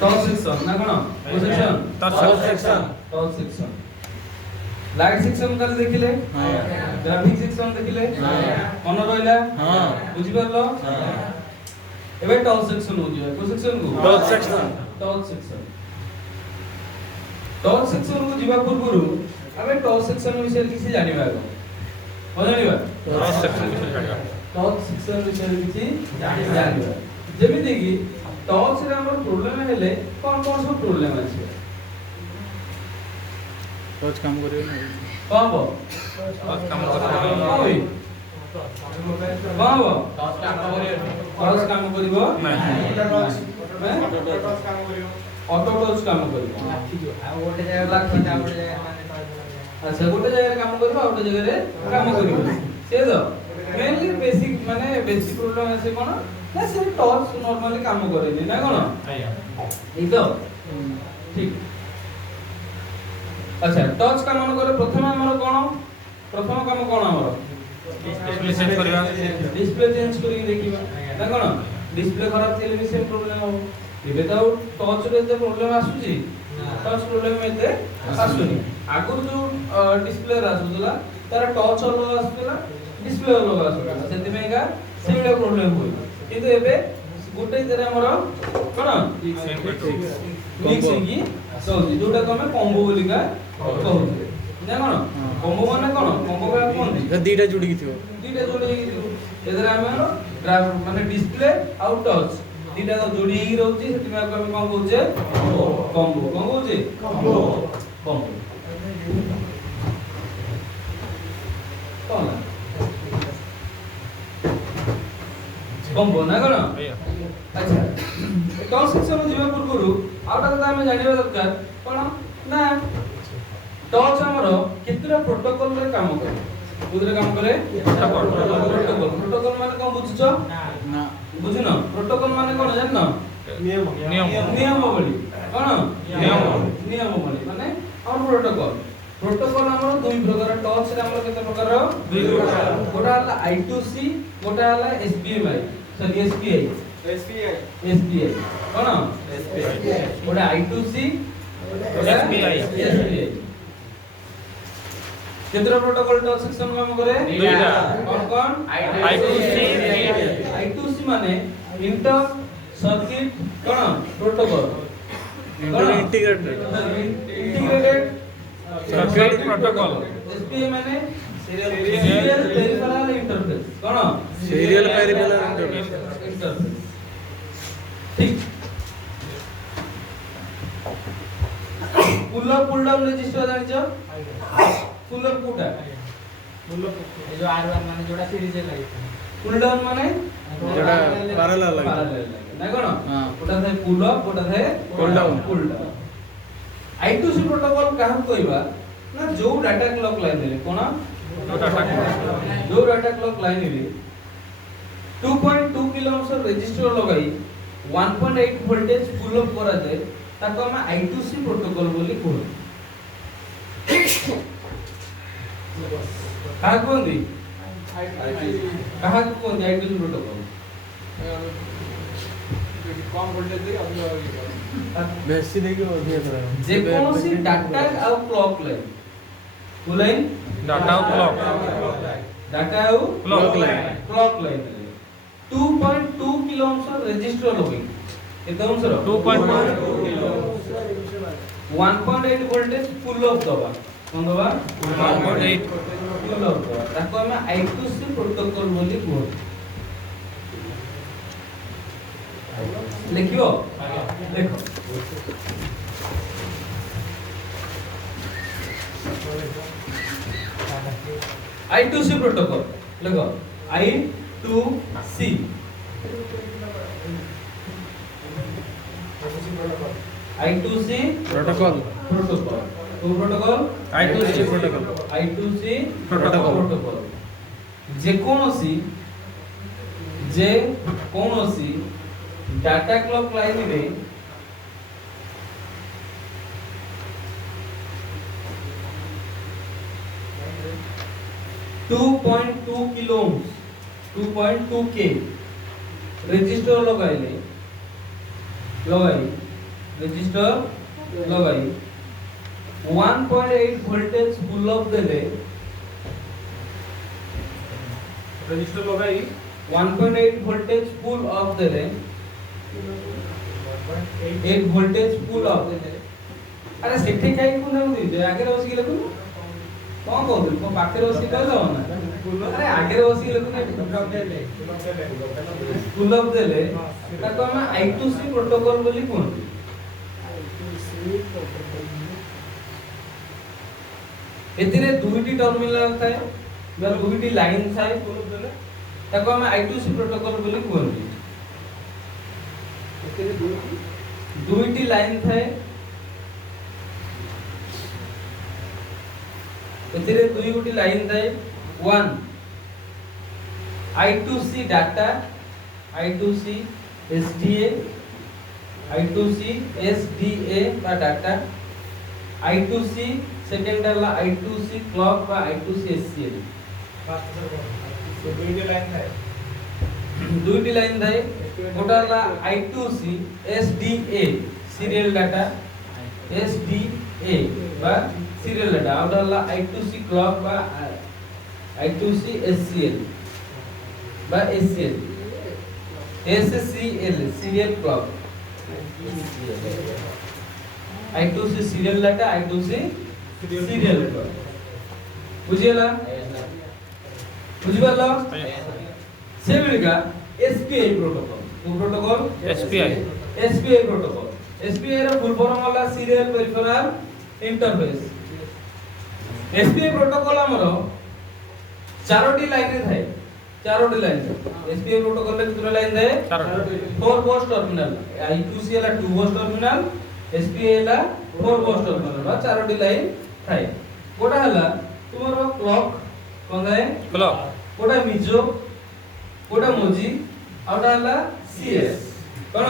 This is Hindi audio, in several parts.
टच सेक्शन ना कोन को section touch section light section कर देखिले ग्राफिक सेक्शन देखिले मन रहला बुझि परलो एबे टच सेक्शन हो जियो को सेक्शन को टच सेक्शन को जीवा पूर्वरु आमे टच सेक्शन विषय किछि जानिबा को जानिबा टच सेक्शन विषय किछि जानिबा जेमिति कि टच रे हमर प्रॉब्लम हेले कोन कोन सब प्रॉब्लम अछि टच काम करियो ना बाबा टच काम करियो ओइ बाबा टच काम करियो ऑटो टच काम करियो आ गोटे जगह लाखि आ गोटे जगह माने अच्छा गोटे जगह काम करियो आ गोटे जगह काम करियो से तो मेनली बेसिक माने बेसिक प्रॉब्लम है से कोन ना से टच नॉर्मली काम करेनी ना कोन ई तो ठीक अच्छा टच काम मन करे प्रथम हमर कोन प्रथम काम कोन हमर डिस्प्ले सेट करियो डिस्प्ले चेंज करी देखिबा ना कोन डिस्प्ले खराब थिले भी सेम प्रॉब्लम हो विदाउट टच रे जे प्रॉब्लम आसुची टच प्रॉब्लम एते आसुनी आगुर जो डिस्प्ले रा आसुला तार टच अलग आसुला डिस्प्ले अलग आसुला सेति में का सेटा प्रॉब्लम होई किंतु एबे गुटे जरे हमर कोन मिक्सिंग की सौजी जोटा तमे कॉम्बो बोलिका कहउछे ना कोन कॉम्बो माने कोन कॉम्बो का कोन दीटा जुड़ी की थियो दीटा जोड़ी एदरे हमर माने डिस्प्ले आउ टच दीटा तो जोड़ी ही रहउची सेति में हम कोन कहउछे कॉम्बो कोन कहउछे कॉम्बो कोन कॉम्बो ना कोन अच्छा टच सेक्शन जीवा पूर्वरु आउटा कथा हम जानिबा दरकार कोन ना टच हमर केतरा प्रोटोकॉल रे काम करे बुझरे काम करे प्रोटोकॉल माने कोन बुझछो ना बुझिनो प्रोटोकॉल माने कोन जाननो नियमावली कोन नियमावली माने और प्रोटोकॉल हमर दुई प्रकार टच रे हमर केते प्रकार दुई प्रकार गोटा हला I2C गोटा हला SPMI सॉरी SPI कोन गोटा I2C गोटा SPI केतरा प्रोटोकॉल टच सेक्शन काम करे दुईटा कोन I2C माने इंटर सर्किट कोन protocol integrated circuit protocol SPI माने सीरियल पेरिफेरल इंटरफेस कोन सीरियल पेरिफेरल इंटरफेस ठीक पुल डाउन रजिस्टर जानिছো पुल अप कोटा ए जो R1 माने जोड़ा सीरीज लागे पुल डाउन माने जोड़ा पैरेलल लागे ना कोन हां कोटा थाए पुल अप कोटा थाए पुल डाउन I2C प्रोटोकॉल काहू कहबा ना जो डाटा क्लॉक लाइन ले कोन जो डाटा क्लॉक लाइन ले 2.2 किलो ओम रजिस्टर लगाई 1.8 वोल्टेज पुल अप करा जाए ताको हम I2C प्रोटोकॉल बोली कहू कहा कोंदी कहा कोंदी I2C प्रोटोकॉल कम वोल्टेज दे अब बेसी देखियो अधिक तरह जे कोनोसी डाटा आउ क्लॉक लाइन को लाइन डाटा क्लॉक डाटा आउ clock line 2.2 kilo ohm resistor लगे केते ओम 2.2 किलो 1.8 वोल्टेज पुल अप दबा कोन दबा 1.8 पुल अप दबा ताको हम I2C प्रोटोकॉल बोली कहू लिखियो देखो I2C प्रोटोकॉल देखो I2C I2C प्रोटोकॉल तो protocol I2C protocol I2C protocol जे कोनोसी डाटा क्लॉक लाइन रे टू 2.2 किलो ओम्स 2.2 के रजिस्टर लगाई रेजिस्टर लगाई 1.8 वोल्टेज पुल अप देले रजिस्टर लगाई 1.8 वोल्टेज पुल अप देले 8 वोल्टेज पुल अप अरे सेठी काई को ना दी आगे बसी लिखु कौन कहू को पाखे बसी कह दो ना अरे आगे बसी लिखु पुल अप देले ताको हम I2C प्रोटोकॉल बोली कहू एतिरे दुईटी टर्मिनल थाए बा दुईटी लाइन थाए पुल अप देले ताको हम I2C प्रोटोकॉल बोली कहू एतिरे दुईटी लाइन थाए एतिरे दुई गोटी लाइन थाए one I2C data I2C SDA I2C SDA बा डाटा I2C सेकंड वाला I2C क्लॉक बा I2C SCL दुईटी लाइन थाए गोटा वाला I2C SDA serial data SDA बा सीरियल डाटा और वाला I2C क्लॉक बा I2C SCL बा SCL SCL serial clock I2C serial data I2C serial clock बुझियला बुझिबला से मिलगा SPI protocol SPI protocol SPI रा फुल फॉर्म वाला serial peripheral interface SPI protocol हमरो चारोटी लाइन रे थाए चारोटी लाइन SPI प्रोटोकॉल रे कितने लाइन थाए 4 बस टर्मिनल I2C ला 2 बस टर्मिनल SPI ला 4 बस टर्मिनल बा चारोटी लाइन थाए गोटा हला तुमरो क्लॉक कोन थाए क्लॉक गोटा मिजो गोटा मोजी आउटा हला CS कोन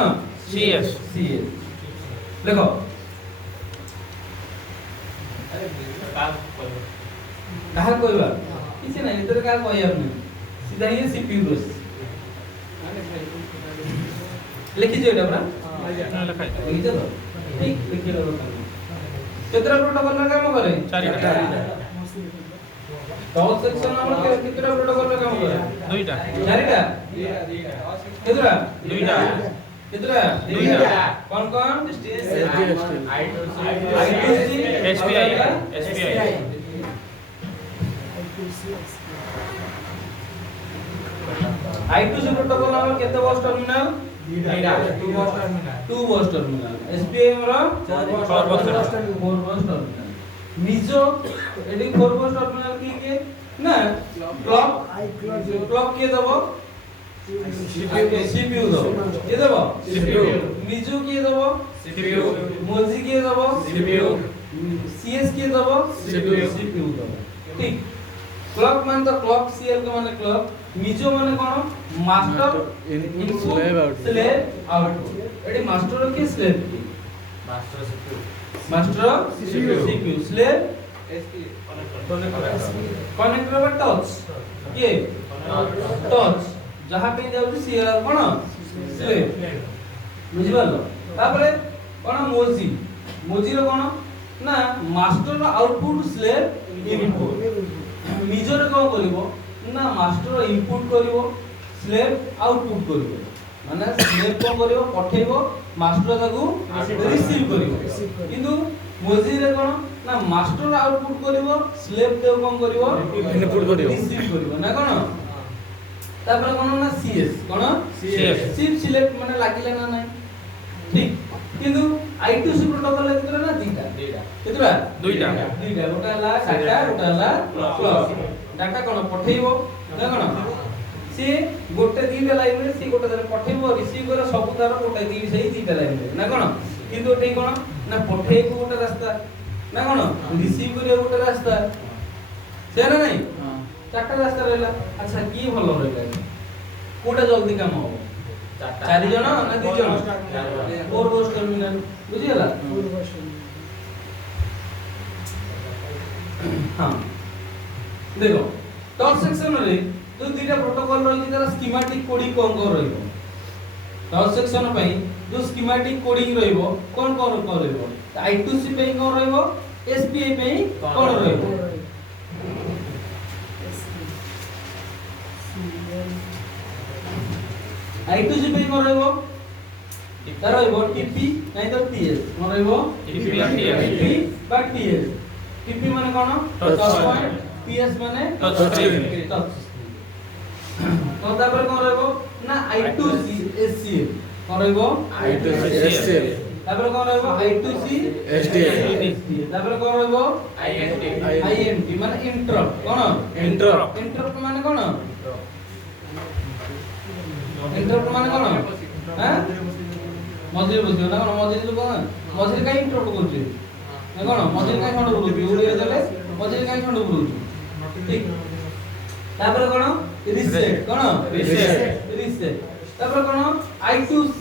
CS देखो कहा कोइबा किसी नहीं इधर का कोई आपने सीधा ये CPU बस लिखी जो एटा बरा लिखी जो ठीक लिखी लो कितना प्रोटोकॉल में काम करे चारिटा टॉप सेक्शन हमर कितना प्रोटोकॉल में काम करे दुईटा चारिटा कितना दुईटा कितना दुईटा कौन कौन SPI I2C प्रोटोकॉल हमर केते bus terminal 2 bus terminal SPI हमर 4 bus terminal Mizo AD 4 bus terminal की ना क्लॉक के दबो CPU दबो के दबो CPU मिजो के दबो CPU मोजी के दबो CPU CS के दबो CPU दबो ठीक क्लॉक मान तो क्लॉक CL का माने क्लॉक मिजो माने कोन मास्टर इनपुट स्लेव आउटपुट एडी मास्टर की स्लेव की मास्टर CPU स्लेव कनेक्टर बा टच ये टच जहां पे जाउची सीएल कोन स्लेव बुझिबालो तापरे कोन मोजी रो कोन ना master output slave input Mizo रे कोन करिवो ना मास्टर इनपुट करिवो स्लेव आउटपुट करिवो माने स्लेव कोन करिवो पठेइवो मास्टर ताकू रिसीव करिवो किंतु मोजी रे कोन ना मास्टर आउटपुट करिवो स्लेव ते कोन करिवो इनपुट करिवो रिसीव करिवो ना कोन तापर कोन ना CS कोन सिप सिलेक्ट माने लागिला ना नाही ठीक किंतु I2C प्रोटोकॉल रे कितरा ना दीटा कितरा दुईटा गोटा ला डाटा गोटा ला क्लॉक डाटा कोन पठेइबो ना कोन से गोटे दीटा लाइन रे से गोटे दर पठेइबो रिसीव करे सब तार गोटे दी सही दीटा लाइन रे ना कोन किंतु एठी कोन ना पठेइबो गोटे रास्ता ना कोन रिसीव करे गोटे रास्ता से ना नहीं चारटा रास्ता रहला अच्छा की भलो रहला कोटा जल्दी काम हो चारि जण ना दि जण 4 बस टर्मिनल बुझी गेला हां देखो टॉप सेक्शन रे जो दीटा प्रोटोकॉल रही तार स्कीमेटिक कोडिंग कोन को रहिबो टच सेक्शन पई जो स्कीमेटिक कोडिंग रहइबो कोन रहइबो I2C पई कोन रहइबो SPI पई कोन रहइबो I2C पई कोन रहइबो तार रहइबो TP नै तो TS कोन रहइबो TP बा TS TP माने कोन टच पॉइंट PS माने टच स्क्रीन टच तो तापर कोन रहइबो ना I2C SCL कोन रहइबो I2C SCL तापर कोन रहइबो I2C SDL तापर कोन रहइबो INT माने इंटरप्ट कोन इंटरप्ट माने कोन इंटरप्ट माने कोन हां मझिरे बसियो ना कोन मझिरे कोन मझिरे काई इंटरप्ट करछि ना कोन मझिरे काई खंड बुलुछि उड़िया देले मझिरे काई खंड बुलुछि ठीक तापर कोन रिसेट कोन रिसेट तापर कोन I2C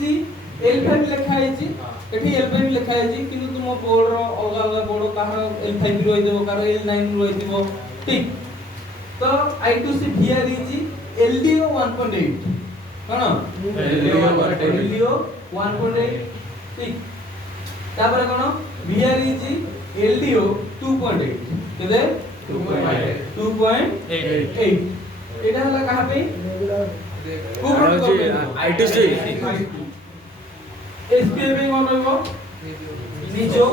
L5 लिखा हैछि एठी L5 लिखा हैछि किंतु तुम बोर्ड रो अलग अलग बोर्ड कहार L5 रहि देबो कार L9 रहि दिबो ठीक तो I2C VR हैछि LDO 1.8 कोन LDO 1.8 ठीक तापर कोन VR हैछि LDO 2.8 केदे 2.8 एटा हला कहा पे I2C SPI पे कोन रहइबो निजो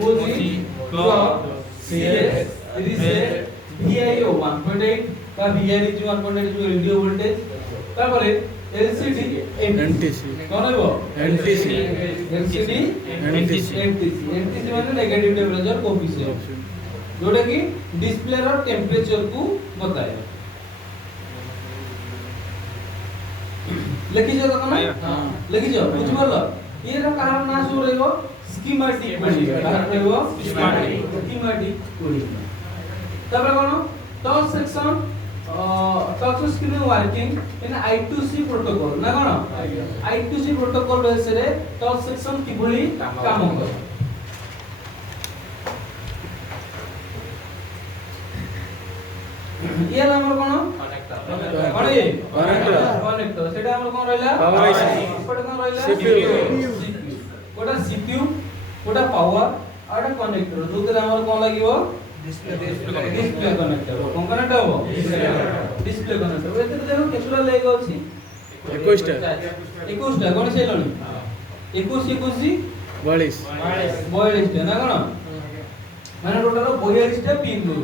मोजी क्लॉक CS रिसेट VIO 1.8 का VR is 1.8 जो LDO वोल्टेज तारपरे LCD NTC कोन रहइबो NTC LCD NTC NTC माने नेगेटिव टेम्परेचर कोएफिशिएंट जोटा कि डिस्प्ले रो टेम्परेचर को बताए लिखि जो तने हां लिखि जो बुझ बोलो ये रा कहार ना सो रहइबो स्कीमेटिक कोडिंग कहार रहइबो स्कीमेटिक कोडिंग तबे कोन touch section touch screen working in I2C protocol ना कोन I2C प्रोटोकॉल बेस रे टच सेक्शन किभली काम करे ये हमर कोन कोन ये कनेक्टर सेटा हमर कोन रहला पावर IC कोटा कोन रहला CPU कोटा CPU कोटा पावर आटा कनेक्टर दुतरे हमर कोन लागिवो डिस्प्ले कनेक्टर कोन कनेक्ट हो डिस्प्ले कनेक्टर एते देखो केतरा लेग अछि 21 टा 21 टा कोन सेलनी 21 42 ना कोन माने टोटल 42 टा पिन दो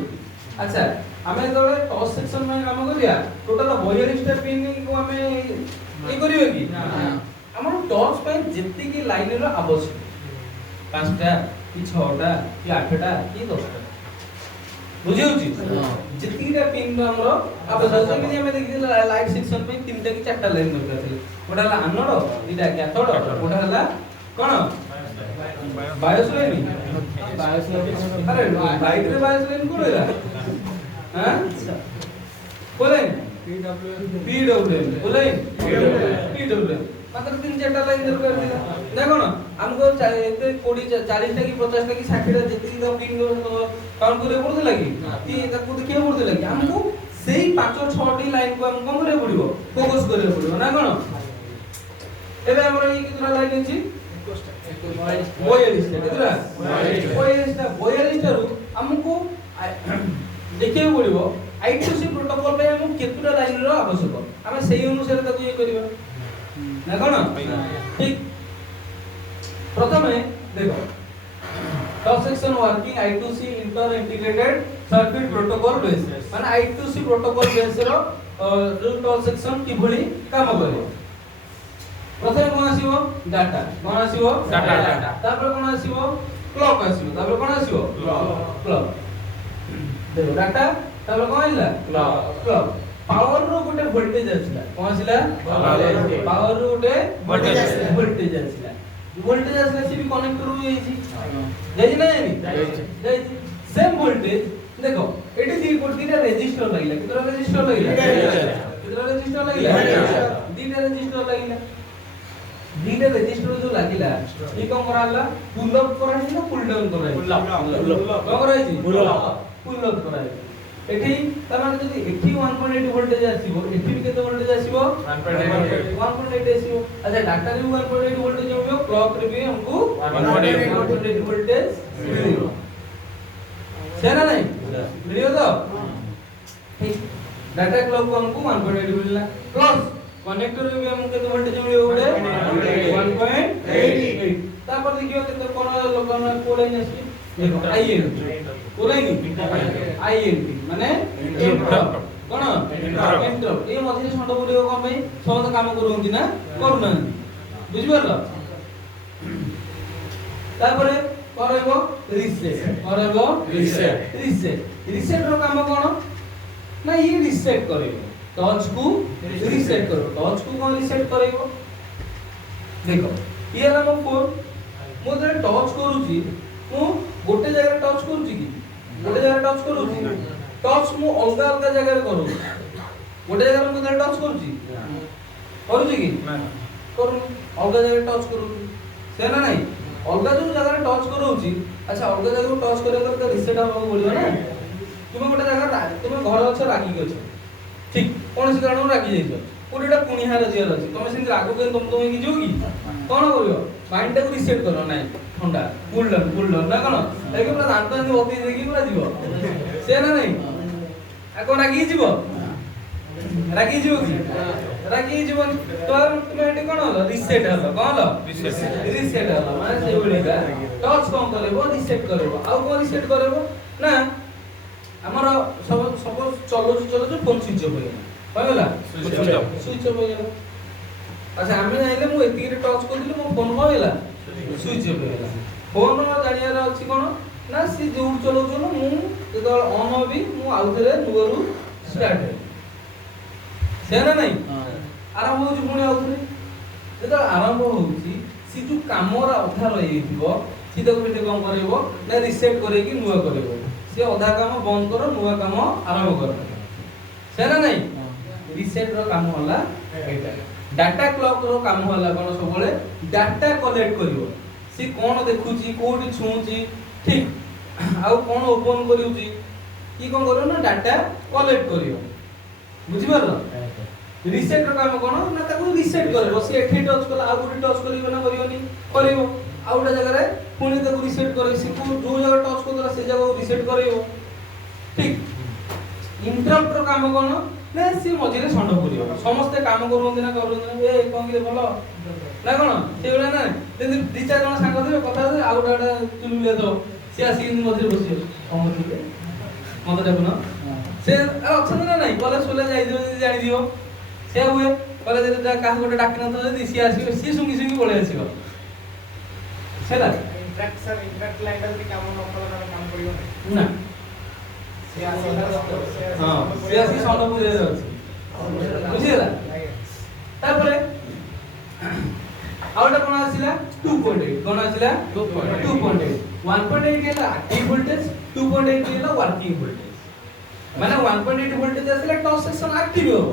अच्छा हमें तो टच सेक्शन में काम करिया टोटल 42 टा पिन को हमें ए करियो कि हमर टच पे जेति की लाइन रो आवश्यक 5 टा कि 6 टा कि 8 टा कि 10 टा बुझियो छी जेति टा पिन रो हमर आवश्यक जेमि हमें देखि लाइट सेक्शन पे 3 टा कि 4 टा लाइन दरकार छै ओटा ला एनोड इटा कैथोड ओटा हला कोन बायोस लाइन अरे लाइट रे बायोस लाइन कोन हैला हां बोलें PWM बोलें PWM मात्र 3-4 टा लाइन दरकार दिला देखो ना हमको एते 40 40 टा की 50 टा की 60 टा जेति दम पिन काउंट करे पड़ते लगी कि ताको देखिए पड़ते लगी हमको सेही 5-6 टी लाइन को हम कम करे पड़िबो फोकस करे पड़िबो ना कोन एबे हमर ई कितना लाइन अछि 42 टा कितना 42 टा रु हमको देखिए पड़िबो I2C प्रोटोकॉल पे हम केतुरा लाइन रो आवश्यक हम सेही अनुसार ताको ये करबा ना कोन ठीक प्रथमे देखो touch section working I2C inter integrated circuit protocol base माने I2C प्रोटोकॉल बेस रो जो टच सेक्शन किभली काम करे प्रथमे कोन आसीबो डाटा कोन आसीबो डाटा तापर कोन आसीबो क्लॉक आसीबो तापर कोन आसीबो क्लॉक देखो डाटा तापर कोन आइला क्लॉक पावर रो गोटे वोल्टेज आछला कोन आछला पावर रो गोटे वोल्टेज आछला वोल्टेज आछला से भी कनेक्टर हो जाईची जाई ना जाईची सेम वोल्टेज देखो एटी दी तीनटा रेजिस्टर लागिला कितरा रेजिस्टर लागिला दीटा रेजिस्टर लागिला दीटा रेजिस्टर जो लागिला ई कोन कराला पुल अप कराई ना पुल डाउन कराई पुल अप कराई पुल अप कराई এটি তার মানে যদি এটি 1.8 ভোল্টেজ আসিব এটি भी কেতে ভোল্টেজ আসিব 1.8 আসিব আচ্ছা ডাটা রে 1.8 ভোল্টেজ মিলিব ক্লক রে भी हमको 1.8 ভোল্টেজ मिलिବ सेना नहीं मिलियो तो ठीक डाटा क्लॉक को हमको 1.8 मिलला प्लस कनेक्टर रे भी हमको केते वोल्टेज मिलियो बोले 1.8 तापर देखियो केते कोन लोकन को लाइन आसी देखो आईएन को लाइन आईएन माने इंटरप्ट कोन इंटरप्ट ए मझे छंड बोलियो कोन भाई समस्त काम करूंती ना करूना बुझि परलो तापरे करबो रिसेट रो काम कोन ना ये रिसेट करेबो टच को रिसेट करो टच को कोन रिसेट करेबो देखो ये ना मो फोन मो जरे टच करूची मु गोटे जगह टच करूची की गोटे जगह टच करूची टच मु अलगा अलगा जगह रे करू गोटे जगह मु जरे टच करूची करूची की करू अलगा जगह टच करू से ना नहीं अलगा जो जगह टच करूची अच्छा अलगा जगह टच करे तो रिसेट हम बोलियो ना तुम गोटे जगह तुम घर अछ रागी गछ ठीक कोन से कारण रागी जाइछो कोडीटा पुणिहार जियर अछि तुम सिन रागो के तुम की जो की कोन करियो माइंड टा को रिसेट करो नाही ठंडा कूल डाउन ना कोन एके पूरा दांत नि ओती देखि पूरा जीवो से ना नहीं आ कोन रागी जीवो की रागी जीवन तो तुम एटी कोन हलो रिसेट हलो कोन हलो रिसेट हलो माने से बोलिका टच कोन करबो रिसेट करबो आ कोन रिसेट करबो ना हमर सपोज चलो फोन स्विच ऑफ हो गया होइला स्विच ऑफ हो गया अच्छा हमें जाइले मु एती रे टच कर दिले मो फोन होइला स्विच ऑफ हो गया फोन जानियार अछि कोन ना सी जो चलो मु जदो ऑन होबी मु आउथरे नुवरु स्टार्ट है सेना नहीं आरंभ होउची पुणी आउथरे जदो आरंभ होउची सी जो कामरा अधा रहि दिबो सी तको बिटे कोन करबो ना रिसेट करेकी नुवा करबो से अधा काम बंद करो नुवा काम आरंभ करो सेना नहीं रिसेट रो काम होला एटा डाटा क्लॉक रो काम होला कोन सबले डाटा कलेक्ट करिवो सी कोन देखुची कोठी छुची ठीक आउ कोन ओपन करिउची की कोन करियो ना डाटा कलेक्ट करियो बुझि परलो रिसेट रो काम कोन ना ताको रिसेट करबो सी एठी टच कला आ गुडी टच करिवो ना करियोनी करिवो आ उडा जगह रे पुणी ताको रिसेट करे सी को जो जगह टच करला से जगह रिसेट करिवो ठीक इंटरप्ट रो काम कोन ना सी मझिरे छंड करियो समस्त काम करूंती ना ए कोन के भलो ना कोन से उडा ना दी चार जण सांग देबे कथा दे आ उडा चुलुले दो से आसी मझिरे बसियो समझिले मते देखुन से अछन ना नहीं कॉलेज सोले जाई दियो जानि दियो से हुए कॉलेज रे जा का गोटे डाकिन तो जदी सी आसी सी सुंगी बोले आसीबो सेला इंटरैक्ट लाइन रे काम न कला काम करियो ना से आसी हां से आसी सौंड बुझे अछि बुझिला तापरे आउटा कोन आसिला 2.8 कोन आसिला 2.8 1.8 गेला एक्टिव वोल्टेज 2.8 गेला वर्किंग वोल्टेज माने 1.8 वोल्टेज आसिला टच सेक्शन एक्टिव हो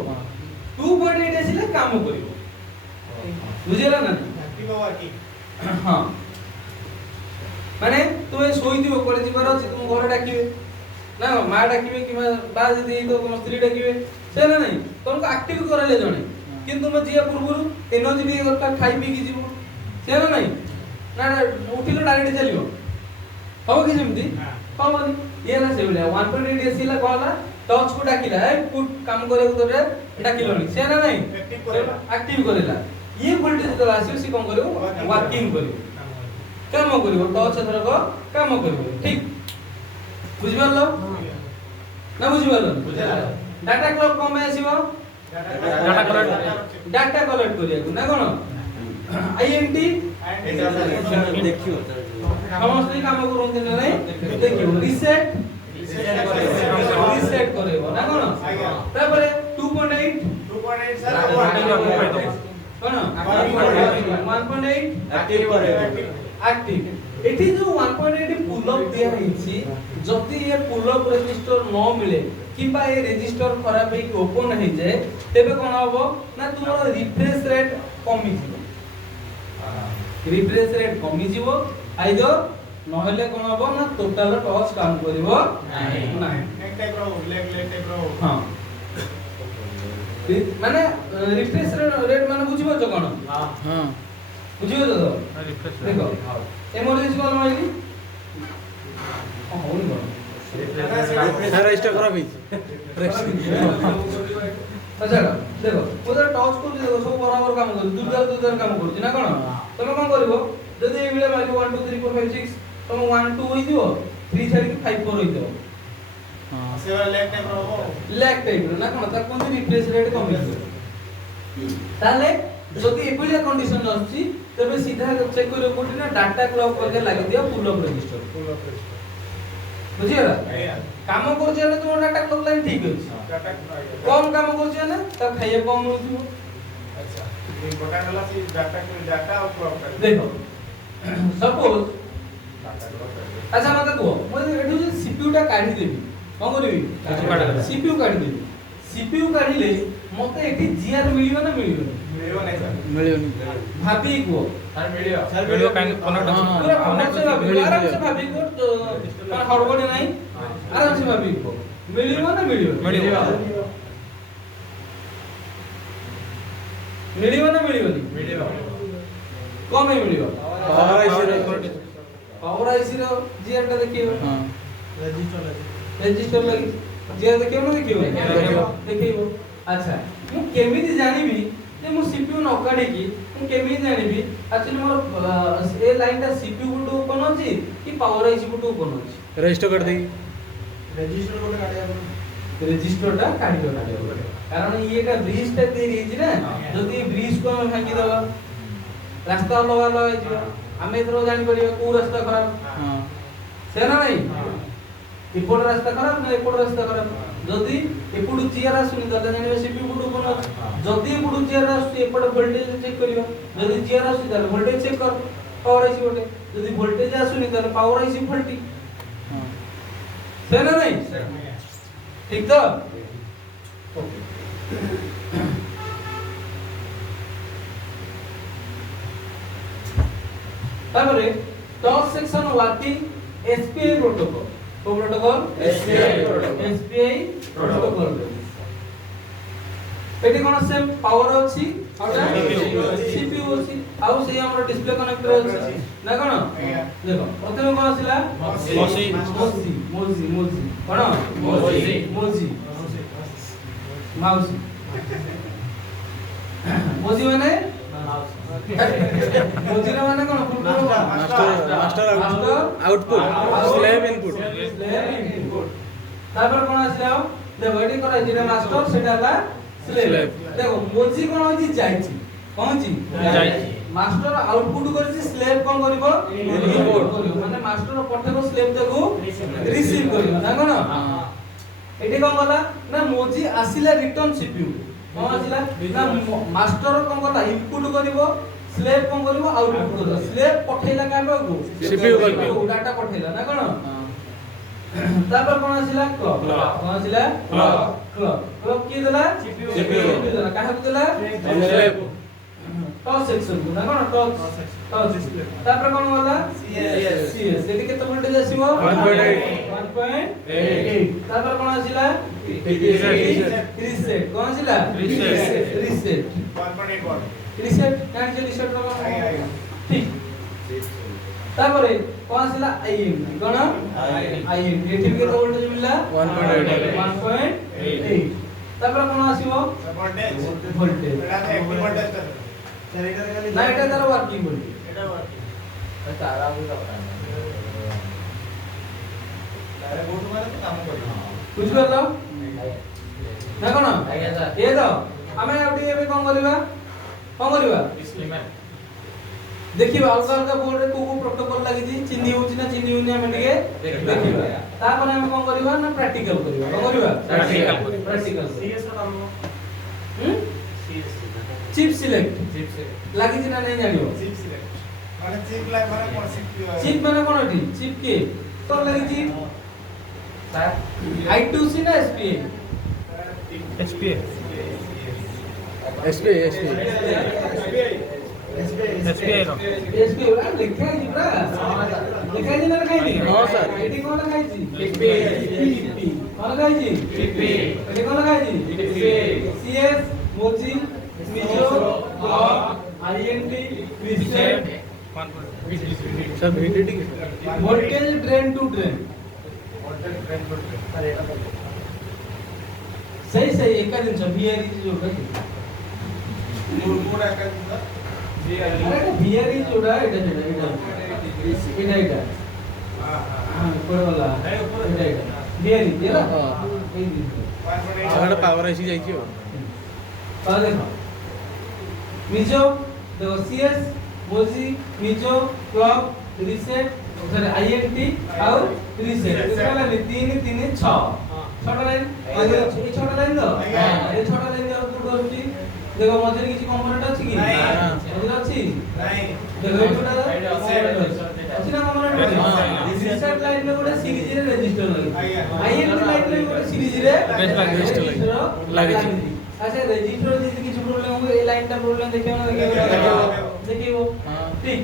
2.8 आसिला काम करिवो बुझिला ना एक्टिव वर्किंग हां माने तुमे सोई दियो कोले जिबार अछि तुम घर डाकिबे ना मां डाकिबे कि बा जदी तो तुम स्त्री डाकिबे से ना नहीं तुमको एक्टिव करले जणे किंतु तुम जिया पूर्वरु एनर्जी भी एकटा खाई पी की जीवो से ना नहीं ना उठिलो डायरेक्ट चलियो हो कि जेमती होबनी ये ना से बोले 1.8 एसीला कहला टच को डाकिला ए पुट काम करे तोरे डाकिलोनी से ना नहीं एक्टिव करेला ये वोल्टेज तो आसी सी कोन करियो वर्किंग करियो काम करियो टच थरक काम करियो ठीक बुझि परलो ना बुझि परलो डाटा क्लॉक कोन में आसीबो डाटा कलेक्ट करिया ना कोन आईएनटी देखियो समस्त काम करते नहीं देखियो रिसेट करेबो ना कोन तापर 2.8 सर कोन 1.8 एक्टिव करेबो एक्टिव एठी जो 1.8 पुल अप दिया हिची जति ये पुल अप रजिस्टर न मिले किबा ए रजिस्टर खराब है कि ओपन है जाए तेबे कोन हबो ना तुमरो रिफ्रेश रेट कमी जीवो रिफ्रेश रेट कमी जीवो आइदर নহলে কোন হবো না টোটাল টর্চ কাম করিব নাই। নাই एक टाइप रो लेग टाइप रो হ্যাঁ মানে রিফ্রেশ রেট মানে বুঝিব তো কোন हाँ বুঝিব তো দেখো এমার্জেন্সি কল মাইলি হউনি বল सारा रजिस्टर खराब है আচ্ছা দেখো ওদের টচ করছি দেখো সব বরাবর কাম করছে দুর্দার কাম করছে না কোন তুমি কোন করিব যদি এই মিলে মারিব 1 2 3 4 5 6 তুমি 1 2 হই দিও 3 ছাড়ি 5 4 হই দিও हाँ से वाला लेग टाइप रो ল্যাগ টাইপের না কোন তার কোন রিফ্রেশ রেট কমে যাবে তাহলে যদি একুইলিয়া কন্ডিশন আসছে তবে সিধা চেক করে কোটি না ডাটা ক্লক করকে লাগি দিও ফুল অফ রেজিস্টার বুঝিলা কাম করছে না তোমার ডাটা ক্লক লাইন ঠিক আছে কম কাম করছে না তা খাইয়ে কম হইব अच्छा ये बटा वाला सी डाटा और क्लॉक कर দেখো সাপোজ डाटा क्लॉक कर আচ্ছা আমাকে কো মই এটু যে সিপিইউ টা কাঢ়ি দেবি কোন করবি সিপিইউ কাঢ়ি দেবি সিপিইউ কাঢ়িলে মতে এটি জিআর মিলিব না মিলিব मिलियो नहीं सर मिलियो नहीं ভাবি কো सर वीडियो वीडियो काइंड हाँ, हाँ। পুরা আরাম से ভাবি मिलियो, আরাম से मिलियो। ভাবি কো তো তার হড়বড় নাই আরাম से ভাবি কো মিলিব না মিলিব মিলিব না মিলিব वीडियो কমে মিলিব पावर आईसी পাওয়ার আইসি র জিআর টা দেখিও हाँ রেজিস্টার লাগি জিআর দেখিও না দেখিও দেখিও আচ্ছা মু কেমিতি জানিবি যে মু সিপিইউ ন কাঢ়ি কি মু কেমিতি জানিবি एक्चुअली मोर ए लाइन टा सीपीयू गुटू ओपन होची कि पावर आईसी गुटू ओपन होची रजिस्टर कर देगी रजिस्टर कोड काढिया রেজিস্টার টা কাঢ়ি দো কারণ ইয়েটা ব্রিজ টা দিয়ে দিয়েছি না যদি ব্রিজ কো আমি ভাঙি দেবা রাস্তা লগা লগাই দিব আমি এতরো জানি পারিবা কোন রাস্তা খারাপ हाँ সেনা নাই এপট রাস্তা খারাপ না এপট রাস্তা খারাপ যদি এপটু চিয়ার আসুনি তাহলে জানিবা সিপিইউ গুটু ওপন আছে যদি এপটু চিয়ার আসছে এপট ভোল্টেজ চেক করিবা যদি চিয়ার আসছে তাহলে ভোল্টেজ চেক কর পাওয়ার আইসি বটে যদি ভোল্টেজ আসুনি তাহলে পাওয়ার আইসি ফল্টি हाँ সেনা নাই ঠিক তো তারপরে top section working SPI protocol কোন প্রোটোকল এসপিআই প্রোটোকল এটি কোন সেম পাওয়ার আছে আউটা সিপিইউ আছে আউ সেই আমার ডিসপ্লে কানেক্টর আছে না কোন দেখো প্রথমে কোন ছিল মোজি কোন মোজি মাউসি মোজি মানে মোজি মানে কোন master master output slab input তারপর কোন আসলো দেখো এটি করা যেটা মাস্টার সেটা হলো স্লেভ Slave। দেখো মোজি কোন হইছি যাইছি পৌঁছি যাইছি। মাস্টার আউটপুট করিছি স্লেভ কোন করিব ইনপুট করিব মানে মাস্টার পঠেব স্লেভ দেখো রিসিভ করিব না কোন এটি কোন কলা না মোজি আসিলা রিটার্ন সিপিইউ কোন আসিলা না মাস্টার কোন কলা ইনপুট করিব স্লেভ কোন করিব আউটপুট করিব স্লেভ পঠেইলা কাবো CPU করিব। ডাটা পঠেইলা না কোন हाँ তারপর কোন ছিল ক্লক কোন ছিল ক্লক ক্লক কি দিলা CPU দিলা কাহাকে দিলা स्लैब টচ সেকশন না কোন টচ টচ তারপর কোন হলা সিএস এটি কত ভোল্টেজ আসিব 1.8 তারপর কোন ছিল রিসেট কোন ছিল রিসেট 1.8 watt রিসেট কাট যে রিসেট রকম আইয়া ঠিক তারপরে কোন ছিল আইএম কোন আইএম এটি কত ভোল্টেজ মিললা 1.8 তারপর কোন আসিব ভোল্টেজ ভোল্টেজ এটা তো একটি ভোল্টেজ তো সেটা খালি না এটা তার ওয়ার্কিং ভোল্টেজ এটা ওয়ার্কিং तारा भी दरकार তাহলে গোটু মানে তো কাম করি বুঝি পারলো না কোন आइए सर এ দাও আমি আপনি এবে কোন করিবা डिस्क्लेमर ଦେଖିବା ଅଲଗା ଅଲଗା ବୋର୍ଡରେ କୋଉ କୋଉ ପ୍ରୋଟୋକଲ ଲାଗିଛି ଚିହ୍ନି ହଉଛି ନା ଚିହ୍ନି ହଉନି ଆମେ ଟିକେ ଦେଖିବା ତାପରେ ଆମେ କଣ କରିବା ନା ପ୍ରାକ୍ଟିକାଲ କରିବା କଣ କରିବା ପ୍ରାକ୍ଟିକାଲ सीएस का काम सीएस ଚିପ୍ ସିଲେକ୍ଟ चिप से ଲାଗିଛି ନା ନାହିଁ ଜାଣିବ चिप सिलेक्ट মানে চিপ লাইন মানে কোন চিପ୍ ମାନେ କଣ ଏଠି ଚିପ୍ କେ କଣ ଲାଗିଛି सर I2C ନା SPA HPA SP SP SBI ର ଏସପି ଆ ଲେଖା ହେଇଛି ପୁରା ଲେଖା ହେଇଛି ନା ଲେଖା ହେଇଛି ହଁ, sir. ଏଠି କଣ ଲେଖା ହେଇଛି ପିପି କଣ ଲେଖା ହେଇଛି ପିପି ଏଠି କଣ ଲେଖା ହେଇଛି ପିପି CS MOSI MISO block INT ପ୍ରିସେପ୍ଟ सर VDD की वोल्टेज ड्रेन टू ड्रेन सही सही एक दिन से वीआरई जोड़ा मूड आकर दिया अरे वीआरई जोड़ा এটা हां कोड वाला এটা वीआरई तेरा हां। এই দিন सारा पावर ऐसी जाई छी তাহলে দেখো মিজো দেখো CS MOSI MISO clock reset sorry INT আর রিসেট এটা হলো 3 3 6 ছটা লাইন এই ছটা লাইন তো এই ছটা লাইন আউটপুট হচ্ছে দেখো মধ্যে কিছু কম্পোনেন্ট আছে কি মধ্যে আছে नहीं দেখো এইটা আছে না কম্পোনেন্ট রিসেট লাইন রে গোটে সিরিজ রে রেজিস্টার লাগে আইএনটি লাইন রে গোটে সিরিজ রে রেজিস্টার লাগিছে আচ্ছা রেজিস্টার যদি কিছু প্রবলেম হবে এই লাইনটা প্রবলেম দেখিও না দেখিও ঠিক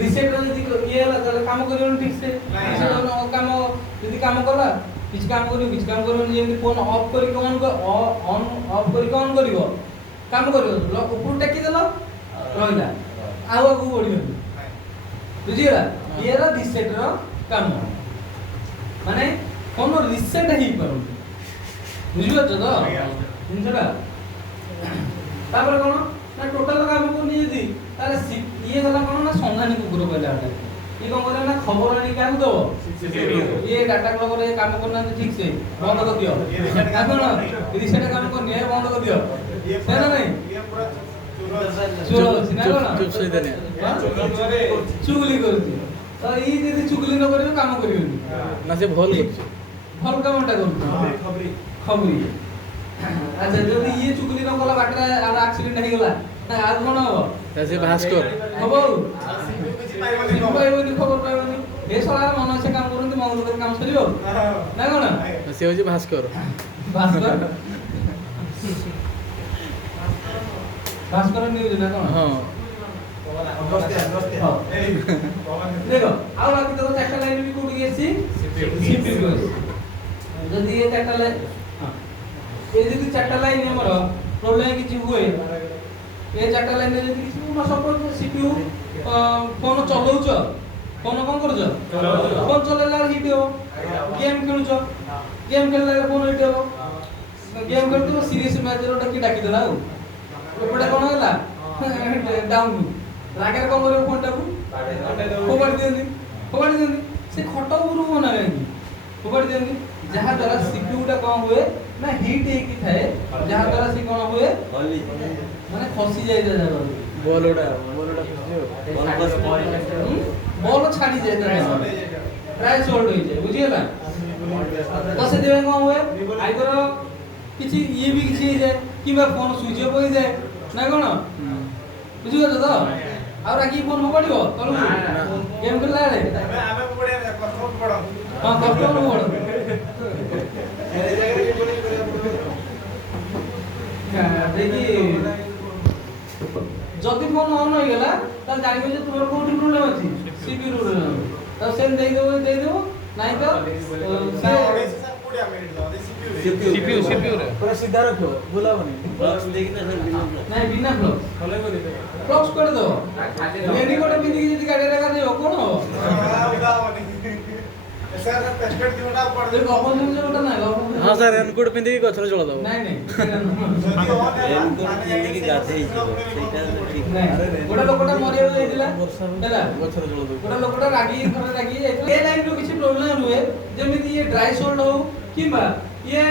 রিসেট যদি ইয়ে হলা তাহলে কাম করিও ঠিক সে রিসেট কাম যদি কাম কলা কিছু কাম করিও যেমনি ফোন অফ করি অন অফ করি অন করিব কাম করিব উপর টেকি দেল রহিলা ଆଉ ଆଗକୁ ବଢିବନି ବୁଝିଗଲା ଇଏର ରିସେଟ ର କାମ ମାନେ ଫୋନ ରିସେଟ ହେଇପାରୁନି ବୁଝିପାରୁଛ ତ ଜିନିଷଟା ତାପରେ କଣ ନା ଟୋଟାଲ କାମ କରୁନି ଯଦି ତାହେଲେ ଇଏ ଗଲା କଣ ନା ସନ୍ଧାନୀ କୁକୁର କହିଲା ଗୋଟେ ଇଏ କଣ କରିବ ନା ଖବର ଆଣି କାହାକୁ ଦବ ଇଏ ଡାଟା କ୍ଲବରେ କାମ କରୁନାହାନ୍ତି ଠିକ ସେ ବନ୍ଦ କରିଦିଅ ରିସେଟ କାମ କରୁନି ଏ ବନ୍ଦ କରିଦିଅ ସେ ନା ନାଇଁ ये पूरा ଚୋର ଅଛି ନା କଣ चुप से देने ଚୁଗୁଲି କରୁଛି ତ ଇ ଯଦି ଚୁଗୁଲି ନ କରିବ କାମ କରିବନି ना से भल करछ ଭଲ କାମଟା କରୁଛି ଖବରି ଆଚ୍ଛା ଯଦି ଇଏ ଚୁଗୁଲି ନ କଲା ବାଟରେ ଆର ଆକ୍ସିଡେଣ୍ଟ ହେଇଗଲା ନା ଆଉ କଣ ହବ जैसे भास्कर ହବ ପାଇବନି ଖବର ପାଇବନି ଏ ଶଳା ମନ ଇଚ୍ଛା କାମ କରନ୍ତି ମଙ୍ଗଳ କରି କାମ ସରିବ ନା କଣ से हो भास्कर ଭାସ୍କର ଭାସ୍କର ନ୍ୟୁଜ ନା କଣ हां দেখো ଆଉ ବାକି দেখো ଚାରଟା ଲାଇନ ବି କୋଉଠି ଅଛି ସିପିୟୁ ଅଛି ଯଦି ଏ ଚାରଟା ଲାଇନ ଏ ଯଦି ଚାରଟା ଲାଇନ ଆମର ପ୍ରୋବ୍ଲେମ କିଛି ହୁଏ ଏ ଚାରଟା ଲାଇନ ଯଦି କିଛି ନ ସପୋଜ ସିପିୟୁ ଫୋନ ଚଲଉଛ ଫୋନ କଣ କରୁଛ ଫୋନ ଚଲେଇଲା ହିଟ ହେବ ଗେମ୍ ଖେଳୁଛ ଗେମ୍ ଖେଳିଲା ଫୋନ ହିଟ ହେବ ଗେମ୍ ଖେଳୁଥିବ ସିରିୟସ ମ୍ୟାଚ ର ଡାକି ଡାକିଦେଲା ଆଉ ଏପଟେ କଣ ହେଲା ଡାଉନ ରାଗରେ କଣ କରିବ ଫୋନଟାକୁ ଫୋପାଡ଼ି ଦିଅନ୍ତି ସେ ଖଟ ଉପରୁ ମନା କାହିଁକି ଫୋପାଡ଼ି ଦିଅନ୍ତି ଯାହା ଦ୍ୱାରା ସିପିୟୁ ଟା କଣ ହୁଏ ନା ହିଟ୍ ହେଇକି ଥାଏ ଯାହା ଦ୍ୱାରା ସେ କଣ ହୁଏ ମାନେ ଖସି ଯାଇଥାଏ ଜାଗାରୁ बॉल उड़ा ବଲ ଛାଡି ଯାଇଥାଏ ପ୍ରାୟ ସୋଲ୍ଡ ହେଇଯାଏ ବୁଝିଗଲା ତ ସେଥିପାଇଁ କଣ ହୁଏ ଆଇଦର କିଛି ଇଏ ବି କିଛି ହେଇଯାଏ କିମ୍ବା ଫୋନ ସୁଇଚ୍ ଅଫ୍ ହେଇଯାଏ ନା କଣ ବୁଝିପାରୁଛ ତ ଆଉ ରାଗି ଫୋନ ଫୋପାଡ଼ିବ ତଳକୁ ଗେମ୍ ଖେଳିଲା ବେଳେ ଆମେ ପଡେ କଷ୍ଟ ପଡ ହଁ କଷ୍ଟ ପଡ দেখি যদি ফোন অন হয়ে গেলা তাহলে জানিবে যে তোমার কোটি প্রবলেম আছে সিপিইউ প্রবলেম তাহলে সেন দেই দেব নাই তো সে पूरे मिनट दो सीपीयू रे ପୁରା ସିଧା ରଖିବ ବୁଲାବନି নাই বিনা ফ্লক্স ফ্লক্স করে দাও রেডি করে পিন্দি যদি গাড়ি রাখা দেব কোন হবে सर टेस्टेड दिवना पड़ এই গপন যে ওটা না গপন हां सर रेनकोट पिंदी की गछर जळ दबो নাই নাই যদি অন ହେଲା ମାନେ କି ଗାଧେ ହେଇଯିବ ସେଇଟା ଠିକ নাই ওটা লোকটা মরিয়া যাইতিলা ହେଲା गछर जळ दबो ଗୋଟେ ଲୋକଟା ରାଗି ଘରେ ରାଗି ଯାଇଥିଲା ଏ ଲାଇନରୁ କିଛି ପ୍ରୋବ୍ଲେମ ହୁଏ ଯେମିତି ଇଏ ଡ୍ରାଇ ସୋଲ୍ଡ ହଉ କିମ୍ବା ଇଏ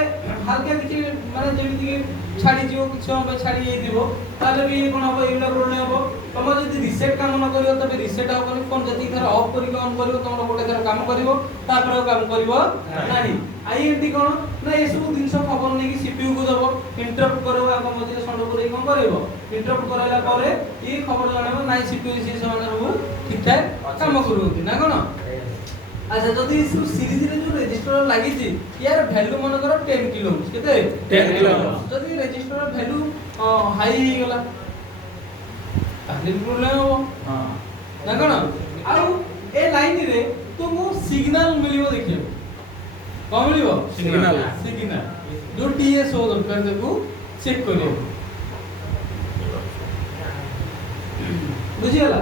ହାଲକା କିଛି ମାନେ ଯେମିତି କି ଛାଡି ଯିବ କିଛି ସମୟ ପାଇଁ ଛାଡି ଯାଇଥିବ ତାହେଲେ ବି କଣ ହବ ଏଇଟା ପ୍ରୋବ୍ଲେମ ହବ ତମେ ଯଦି ରିସେଟ କାମ ନ କରିବ ତବେ ରିସେଟ ହବନି ଫୋନ ଯେତିକି ଥର ଅଫ୍ କରିକି ଅନ୍ କରିବ ତମର ଗୋଟେ ଥର କାମ କରିବ ତାପରେ ଆଉ କାମ କରିବ ନାହିଁ ଆଇଏନଟି କଣ ନା ଏ ସବୁ ଜିନିଷ ଖବର ନେଇକି ସିପିୟୁ କୁ ଦବ ଇଣ୍ଟରପ୍ଟ କରିବ ଆମ ମଝିରେ ସଣ୍ଡ କରି କଣ କରିବ ଇଣ୍ଟରପ୍ଟ କରାଇଲା ପରେ ଇ ଖବର ଜଣାଇବ ନାଇଁ ସିପିୟୁ ସେ ସେମାନେ ସବୁ ଠିକ ଠାକ କାମ କରୁଛନ୍ତି ନା କଣ আচ্ছা যদি সিরিজ রে যে রেজিস্টার লাগিছি ইয়ার ভ্যালু মনে করো 10 কিলো কেতে 10 কিলো যদি রেজিস্টার ভ্যালু হাই হই গলা ତାହେଲେ ପ୍ରୋବ୍ଲେମ ହବ ନା କଣ ଆଉ ଏ ଲାଇନ ରେ ତୁମକୁ ସିଗ୍ନାଲ ମିଳିବ ଦେଖିବାକୁ କଣ ମିଳିବ Signal. ସିଗ୍ନାଲ ଯୋଉ टीएस हो ଦରକାର ତାକୁ ଚେକ୍ କରିବାକୁ ବୁଝିଗଲା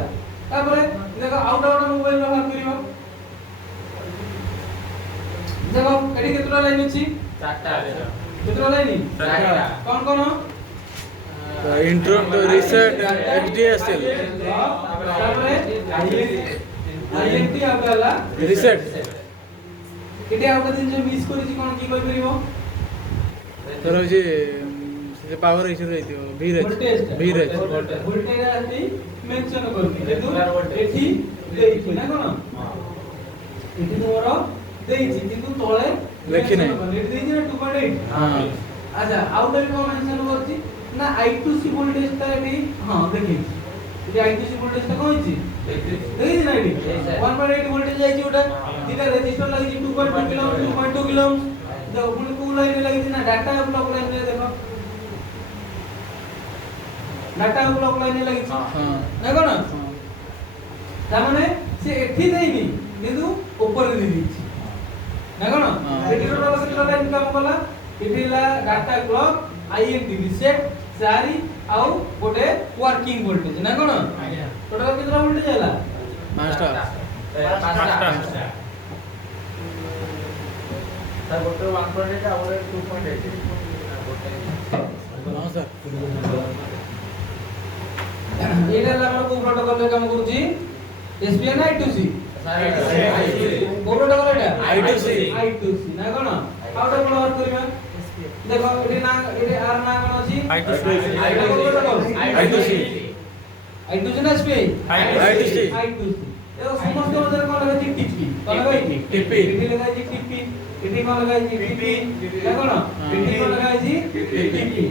ତାପରେ ଦେଖ ଆଉଟା ଗୋଟେ ମୋବାଇଲ ବ୍ୟବହାର କରିବ ଦେଖ ଏଠି କେତେଟା ଲାଇନ ଅଛି କେତେଟା ଲାଇନ କଣ କଣ इंट्रो रिसेट एचडीएसएल ତାପରେ आईएनटी आगला रिसेट ଏଠି ଆଉ ଗୋଟେ ଜିନିଷ ମିସ୍ କରିଛି କଣ କି କହିପାରିବ तर जे से पावर इशू रहती है वीरेज ভোল্টেজ ଆସି ମେନସନ କରୁଛି କିନ୍ତୁ ଏଠି ଦେଇଛି ନା କଣ ଏଠି ମୋର ଦେଇଛି କିନ୍ତୁ ତଳେ ଲେଖି ନାହିଁ। ଏଠି ଦେଇଛି ନା 2.8 हां আচ্ছা আউটার কো মেনশন করছি না I2C ভোল্টেজ টা এটি হ্যাঁ দেখিছি এটি I2C ভোল্টেজ টা কইছি দেখিছি না এটি 1.8 ভোল্টেজ যাইছি ওটা যেটা রেজিস্টার লাগিছি 2.2 কিলো 2.2 কিলো দেখো পুনি কোন লাইনে লাগিছি না ডাটা ব্লক লাইনে দেখো ডাটা ব্লক লাইনে লাগিছি हां না কোন তার মানে সে এটি দেইনি কিন্তু উপরে দিয়ে দিয়েছি না কোন এটি টোটাল কেতটা লাইন কাম কলা এটি হলা ডাটা ক্লক আইএনটি রিসেট চারি ଆଉ ଗୋଟେ ওয়ার্কিং ভোল্টেজ না কোন টোটাল কেতটা ভোল্টেজ হলা मास्टर তার গোটে 1.8 আর 2.8 हां सर এইটা আমরা কোন প্রোটোকলে কাম করছি এসপিআই না I2C কোন প্রোটোকল এটা I2C I2C না কোন আউটা ব্যবহার করিবা দেখো এটি না এটি আর না কোন আছে I2C I2C না এসপিআই I2C I2C দেখো সমস্ত মধ্যে কোন লাগাইছি টিপি কোন লাগাইছি টিপি এটি লাগাইছি টিপি এটি কোন লাগাইছি টিপি না কোন এটি কোন লাগাইছি টিপি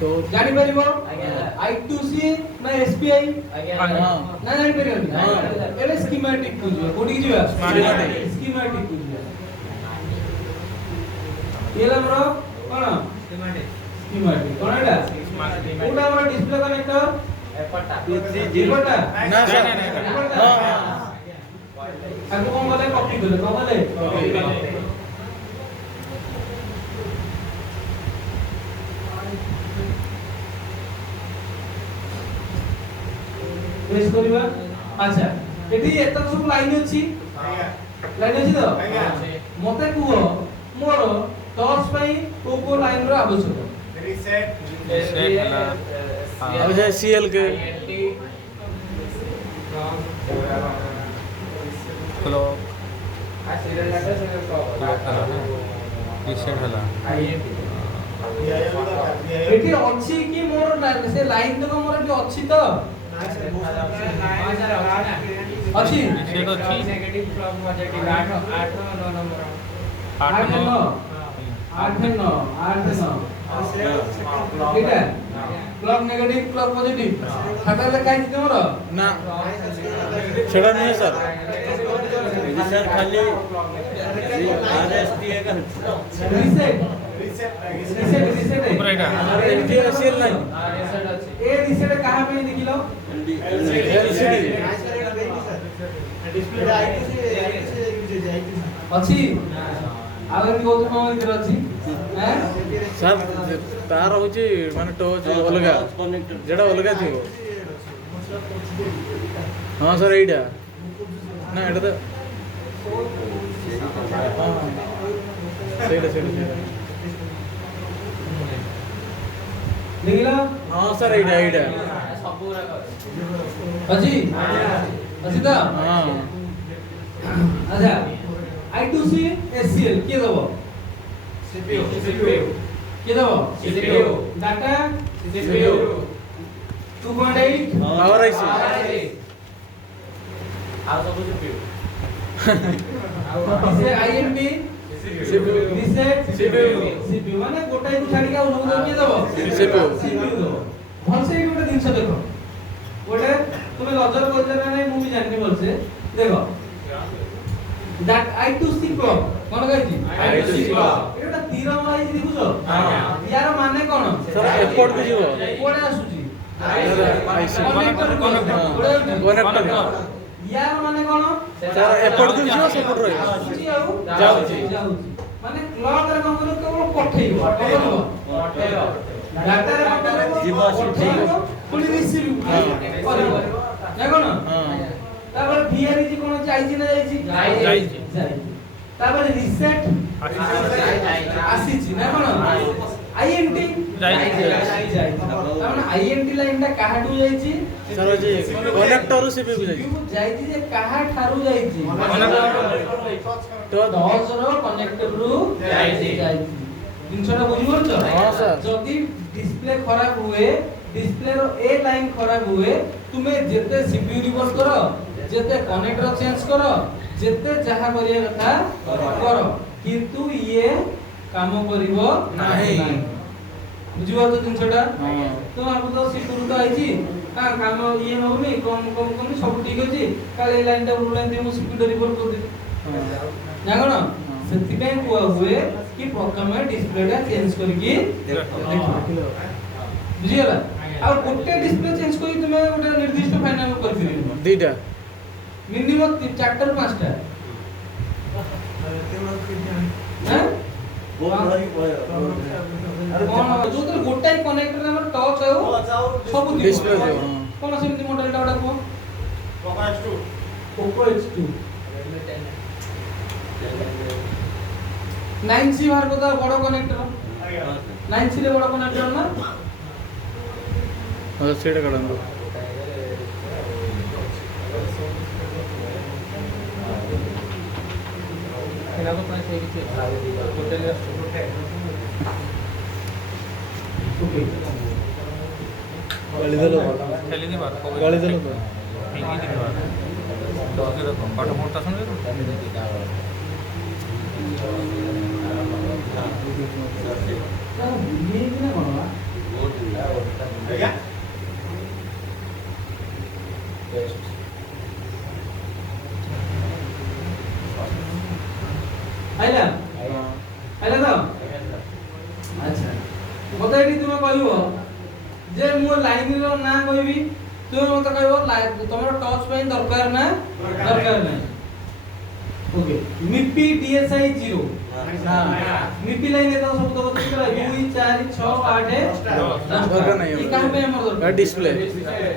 तो জানি পারিব I2C না SPI हां না জানি পারিবনি এলে স্কিমাটিক বুঝিবা কোটি কি ଯିବା Schematic. স্কিমাটিক বুঝিবা এলা আমরা কোন স্কিমাটিক কোন এটা কোনটা আমরা ডিসপ্লে কানেক্টর এপটা ना सर हां हां আগে কোন বলে কপি করে কোন বলে প্রেস করিবা আচ্ছা এটি এত সব লাইন আছে লাইন আছে তো মতে কুহ মোর টর্চ পাই কোকো লাইন র আবশ্যক अब जैसे सीएल के क्लॉक এটি ଅଛି কি মোর সে লাইন তো মোর এটি ଅଛି তো ଅଛି सेट अच्छी নেগেটিভ ক্লক পজিটিভ 8 9 নম্বর 8 9 8 9 8 9 এটা ক্লক নেগেটিভ ক্লক পজিটিভ খাতা লেখা আছে তোমার ना सेटा नहीं है सर सर खाली आरएसटी का রিসেট রিসেট ऊपर एटा एनटी सीएल नहीं রিসেট আছে এ রিসেট কাহা পে দেখিলো एलसीडी ଅଛି ଆଉ ଏମିତି ବହୁତ କମ ଭିତରେ ଅଛି हैं सर तार होची माने टच अलगा कनेक्टर जेडा अलगा थिबो हां सर एटा ना एटा तो हां सेटा ଦେଖିଲ हां सर एटा एटा ସବୁ ଅଛି ଅଛି ତ हां আচ্ছা I2C SCL কে দেব CPU কে দেব CPU data CPU 2.8 power IC ଆଉ ସବୁ CPU সে INP CPU reset CPU CPU মানে গোটাই কু ছাড়ি কা অনুগুলো কে দেব CPU CPU দেব ভলসে এই গোটা জিনিস দেখো গোটে তুমি লজর করলে না নাই মু বি জানি ভলসে দেখো that I2C clock কোন গাইছি I2C clock এটা ତୀର ମରାଇଛି ଦେଖୁଛ ଆଜ୍ଞା। ୟାର ମାନେ କଣ ସାର୍ ଏପଟକୁ ଯିବ କୁଆଡେ ଆସୁଛି ଆଇସି କନେକ୍ଟର କନେକ୍ଟର ୟାର ମାନେ କଣ ସାର୍ ଏପଟକୁ ଯିବ ସେପଟ ରହିବ ଆସୁଛି ଆଉ ଯାଉଛି। ଯାଉଛି ମାନେ କ୍ଲକ୍ ରେ କଣ କରିବ କେବଳ ପଠେଇବ କଣ କରିବ ଡାଟାରେ କଣ କରିବ ଯିବ, ଆସିବ। ପଠେଇବ ପୁଣି ରିସିଭ କରିବ ନା କଣ ହଁ ତାପରେ VRG କଣ ଯାଇଛି ନା ଯାଇଛି ଯାଇଛି। ତାପରେ ରିସେଟ ଆସିଛି ନା କଣ INT ଯାଇଛି। ତାମାନେ INT ଲାଇନ ଟା କାହାଠୁ ଯାଇଛି ସାର୍ ହଉଛି କନେକ୍ଟରରୁ ସିପିକୁ ଯାଇଛି ଯାଇଛି ଯେ କାହା ଠାରୁ ଯାଇଛି ତ ଟଚ୍ ର କନେକ୍ଟର ରୁ ଯାଇଛି। ଜିନିଷଟା ବୁଝିପାରୁଛ ହଁ, ସାର୍। ଯଦି ଡିସପ୍ଲେ ଖରାପ ହୁଏ ଡିସପ୍ଲେ ର ଏ ଲାଇନ ଖରାପ ହୁଏ ତୁମେ ଯେତେ CPU ରିଭର୍ସ କର ଯେତେ କନେକ୍ଟର ଚେଞ୍ଜ କର ଯେତେ ଯାହା କରିବା କଥା କର କିନ୍ତୁ ଇଏ କାମ କରିବ ନାହିଁ। ବୁଝିପାରୁଛ ଜିନିଷଟା ହଁ ତ ଆମେ ତ ସିପୁରୁ ତ ଆଇଛି କାମ ଇଏ ହଉନି କମ ସବୁ ଠିକ ଅଛି କାଳେ ଏ ଲାଇନଟା ପ୍ରୋବ୍ଲେମ ଥିବ ମୁଁ ସିପି ରିଭର୍ସ କରିଦେବି ହଁ ନା କଣ ସେଥିପାଇଁ କୁହା ହୁଏ କି ପ୍ରଥମେ ଡିସପ୍ଲେଟା ଚେଞ୍ଜ କରିକି ବୁଝିଗଲା ଆଉ ଗୋଟେ ଡିସପ୍ଲେ ଚେଞ୍ଜ କରି ତୁମେ ଗୋଟେ ନିର୍ଦ୍ଦିଷ୍ଟ ଫାଇନାଲ କରିପାରିବ ଦିଟା ମିନିମମ୍ 4ଟା ରୁ 5ଟା ବୋର୍ଡ ଧରିକି ପଳେଇବ କଣ ଯୋଉଥିରେ ଗୋଟାଇ କନେକ୍ଟର ଆମର ଟଚ୍ ଆଉ ସବୁ ଥିବ। Display ଥିବ, ହଁ। କଣ ସେମିତି ମଡେଲଟା ଗୋଟେ କୁହ Poco X2 9C ବାହାର କଥା ବଡ କନେକ୍ଟର 9C ରେ ବଡ କନେକ୍ଟର ନା ହଁ ସେଇଟା କାଢ଼ନ୍ତୁ ଏଟାକୁ ପ୍ରାୟ ସେଇ କିଛି ହୋଟେଲରେ ଓକେ ଗାଳି ଦେଲ ঠেলি দিবার ଗାଳି ଦେଲ ତ ভেঙে দিবার দরকার এরকম পাঠ পড়তে শুনবে তো ନା ଇଏ ନା କଣ ବା ଆଇଲା ଆଇଲା ତ ଆଚ୍ଛା ମତେ ଏଠି ତୁମେ କହିବ ଯେ ମୁଁ ଲାଇନର ନାଁ କହିବି ତୁମେ ମତେ କହିବ ତମର ଟଚ୍ ପାଇଁ ଦରକାର ନା ଦରକାର ନାହିଁ ଓକେ ମିପି DSI 0 ନା ମିପି ଲାଇନ ତ ସବୁ ତ କେତେଟା 2 4 6 8 ଦରକାର ନାହିଁ ଏ କାହା ପାଇଁ ଆମର ଦରକାର ଡିସପ୍ଲେ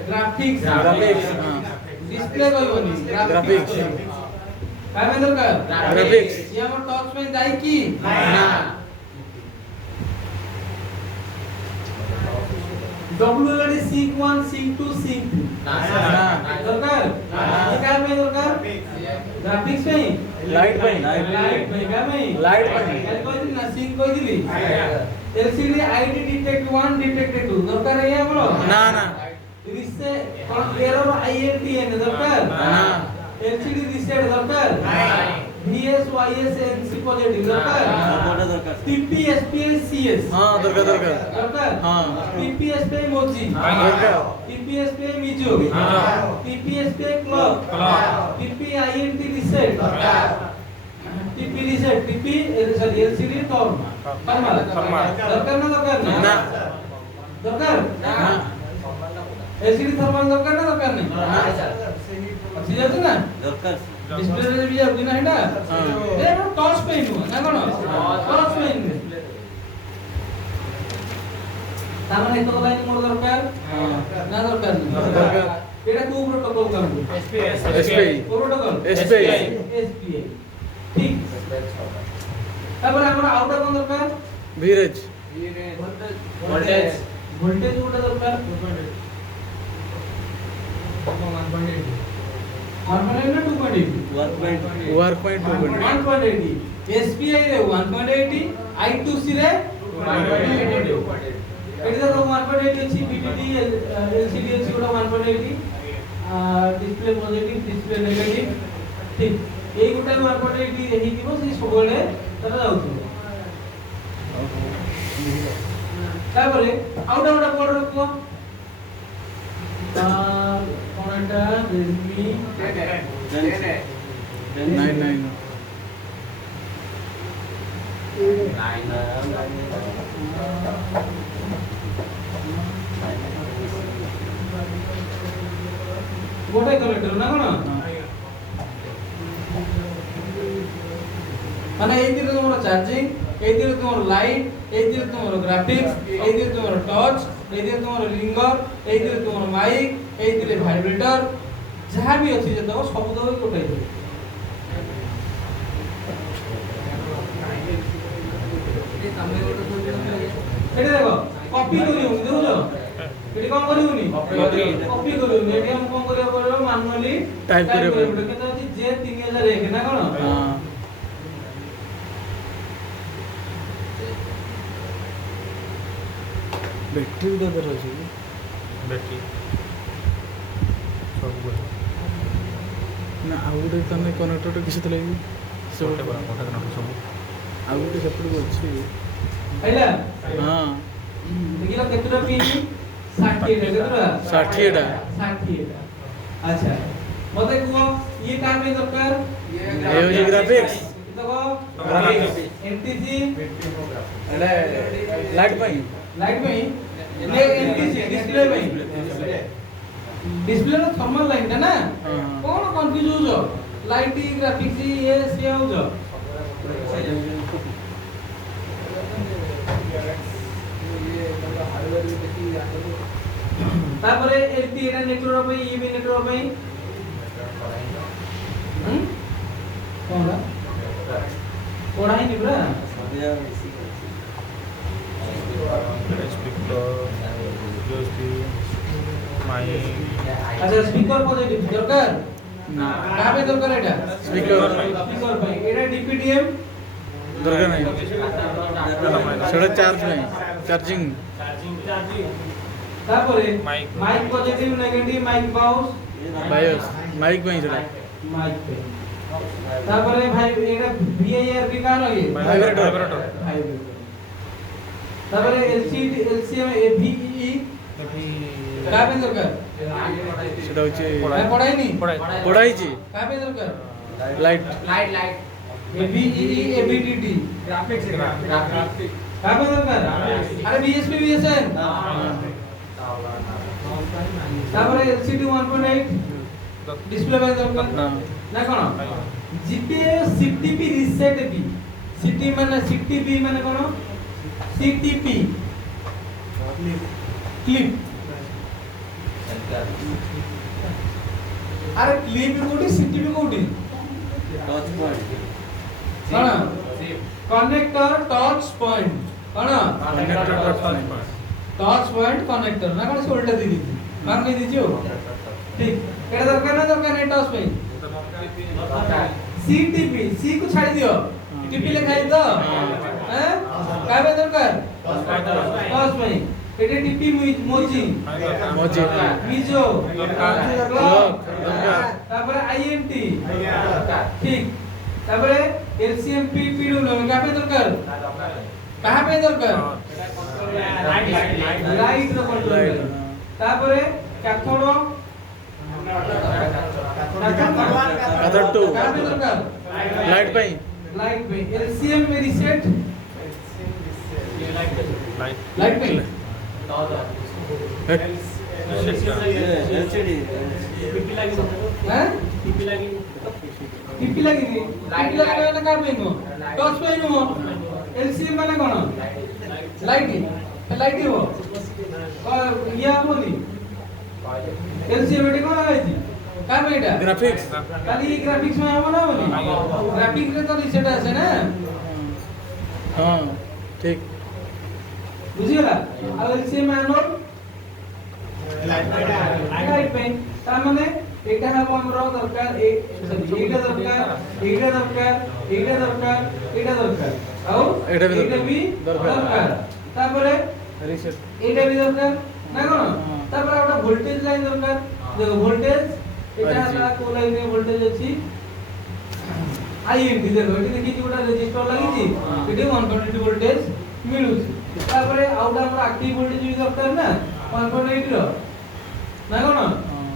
ଗ୍ରାଫିକ୍ସ ଗ୍ରାଫିକ୍ସ ହଁ ডিসপ্লে কইবনি গ্রাফিক্স কামে দরকার গ্রাফিক্স ই আমার টচ পেন দাই কি না WLD সিঙ্ক 1 সিঙ্ক 2 সিঙ্ক না দরকার ই কামে দরকার গ্রাফিক্স পেন লাইট পাই লাইট পেন কামে লাইট পাই কাল কইলি না সিঙ্ক কইলি LCD ID ডিটেক্ট 1 ডিটেক্ট 2 দরকার এই আমলো না না রিসে কোন এরর INTN দরকার না LCD রিসেট দরকার নাই VSYS NC পজিটিভ দরকার কোনটা দরকার PP SPI CS হ্যাঁ দরকার দরকার দরকার হ্যাঁ PP SPI মোজি দরকার PP SPI Mizo PP SPI clock PP INT reset TP reset TP sorry LCD formal দরকার না দরকার না দরকার না LCD थर्मल दरकार ना दरकार नहीं अच्छी जाती ना দরকার डिस्प्ले रे भी जाती ना हेटा ए नो टच पेन हुआ ना कोन टच पेन तार माने तो लाइन मोर दरकार ना दरकार नहीं दरकार एटा को प्रोटोकॉल काम SPI प्रोटोकॉल SPI SPI ठीक তারপরে আমরা আউটা কোন দরকার ভিরেজ ভোল্টেজ ভোল্টেজ ওটা দরকার 1.8 না 2.8 ওয়ার্ক 1.2 SPI रे 1.80 I2C रे 1.80 এটি দেখো 1.80 আছে BTD LCD আছে ওটা 1.80 ডিসপ্লে পজিটিভ ডিসপ্লে নেগেটিভ ঠিক এই গোটা 1.80 হেই দিব সেই সবলে তারা যাউথিব তারপরে আউটা ওটা পড় রাখো কোনটা Redmi 99 গোটাই কনেক্টর না কোন মানে এই দিকে তোমার চার্জিং, এই দিকে তোমার লাইট, এই দিকে তোমার গ্রাফিক্স, এই দিকে তোমার টচ, এই দিকে তোমার রিঙ্গর, এই দিকে তোমার মাইক, এই দিকে ভাইব্রেটর, ଯାହା ବି ଅଛି ଯେତକ ସବୁ ତକ ଗୋଟାଇ ଦିଅ। ଏଠି ଦେଖ କପି କରିବୁନି ଦେଖୁଛ ଏଠି କଣ କରିବୁନି କପି କରିବୁନି ଏଠି ଆମେ କଣ କରିବାକୁ ପଡିବ ମାନୁଆଲି ଟାଇପ କରିବାକୁ ପଡିବ। କେତେ ଅଛି J3001 ନା କଣ बैटरी भी दर ଅଛି बैटरी सब कुछ ନା ଆଉ ଗୋଟେ ତମେ କନେକ୍ଟରଟା କିଛି ଥିଲା କି छोटे बड़ा मोटा कनेक्टर सब ଆଉ ଗୋଟେ ସେପଟକୁ ଅଛି ଆଇଲା ହଁ ଦେଖିଲ କେତେଟା ପିନ୍ 60 କେତେଟା 60 ଟା ଆଚ୍ଛା ମତେ କୁହ ଇଏ କାହା ପାଇଁ ଦରକାର ଏ ହଉଛି ଗ୍ରାଫିକ୍ସ ଦେଖ ଏମଟିସି ଏଟା ଲାଇଟ୍ ପାଇଁ ନେ ଏମଟିସି ଡିସପ୍ଲେ ପାଇଁ डिस्प्ले रो थर्मल लाइन है ना कौन कंफ्यूज हो जो लाइट ग्राफिक्स ये से हो जो तापरे एलटी एटा नेटवर्क पे ये भी नेटवर्क पे कौन है पढ़ाई नहीं पूरा स्पीकर यूएसबी माइक अच्छा स्पीकर पॉजिटिव दरकार ना कहां पे दरकार एटा स्पीकर पे एटा डीपीडीएम दरकार नहीं सेटा चार्ज नहीं चार्जिंग तापरे mic mic positive negative mic बाउस बायोस माइक ପାଇଁ ସେଟା माइक पे तापरे भाई एटा वीआईआर भी का लगे वाइब्रेटर तापरे एलसीडी एलसीएम एवीई का पे दरकार ସେଟା ହଉଛି पढ़ाई नहीं ପଢାଇଛି का पे दरकार ଲାଇଟ୍ एवीई एवीडीटी ग्राफिक्स का पे दरकार अरे बीएसपी बीएसएन तापरे एलसीडी 1.8 डिस्प्ले पे दरकार ना कोन जीपीएस सीटीपी रीसेट बी सीटी माने सीटीपी माने कोन सीटीपी क्लिप अरे क्लिप कोठी सीटीपी कोठी टच पॉइंट कोन कनेक्टर टच पॉइंट कोन कनेक्टर टच पॉइंट कनेक्टर ना कोन से उल्टा दी दी मान के दीजियो ठीक एटा दरकार ना दरकार नहीं टच पॉइंट सीटीपी सी को छाड़ दियो टीपी लिखा है तो हैं का बे दरकार टच पॉइंट एटा टीपी मोजी मोजी मिजो दरकार तापर आईएमटी ठीक तापर एलसीएमपी पीडब्ल्यू का पे दरकार कहां पे दरकार लाइट रो कंट्रोल तापर कैथोड अदर टू कहां पे दरकार लाइट ପାଇଁ लाइट पे एलसीएम में रीसेट लाइट पे एलसीडी हैं टीपी लगी टीपी लगी ना का पे नो टच पे नो एलसीएम माने कोन लाइट हो या बोली एलसीएम एटी कोन है जी का पे एटा ग्राफिक्स खाली ग्राफिक्स में हम ना बोली ग्राफिक्स रे तो रीसेट আছে ना हां ठीक बुझिला आ एलसीएम मानो लाइट पे ता माने এটা হবো আমরা দরকার এইটা দরকার এইটা দরকার এইটা দরকার এইটা দরকার আর এটা বি দরকার তারপরে রিসেট এইটা বি দরকার না কোন তারপরে একটা ভোল্টেজ লাইন দরকার দেখো ভোল্টেজ এটা আমরা কোন লাইনে ভোল্টেজ আছে আইএনটি দেখো এটি দেখি কি ওটা রেজিস্টার লাগিছি এটি 120 ভোল্টেজ মিলুছি তারপরে আউটা আমরা অ্যাক্টিভ ভোল্টেজ বি দরকার না 1.8 র না কোন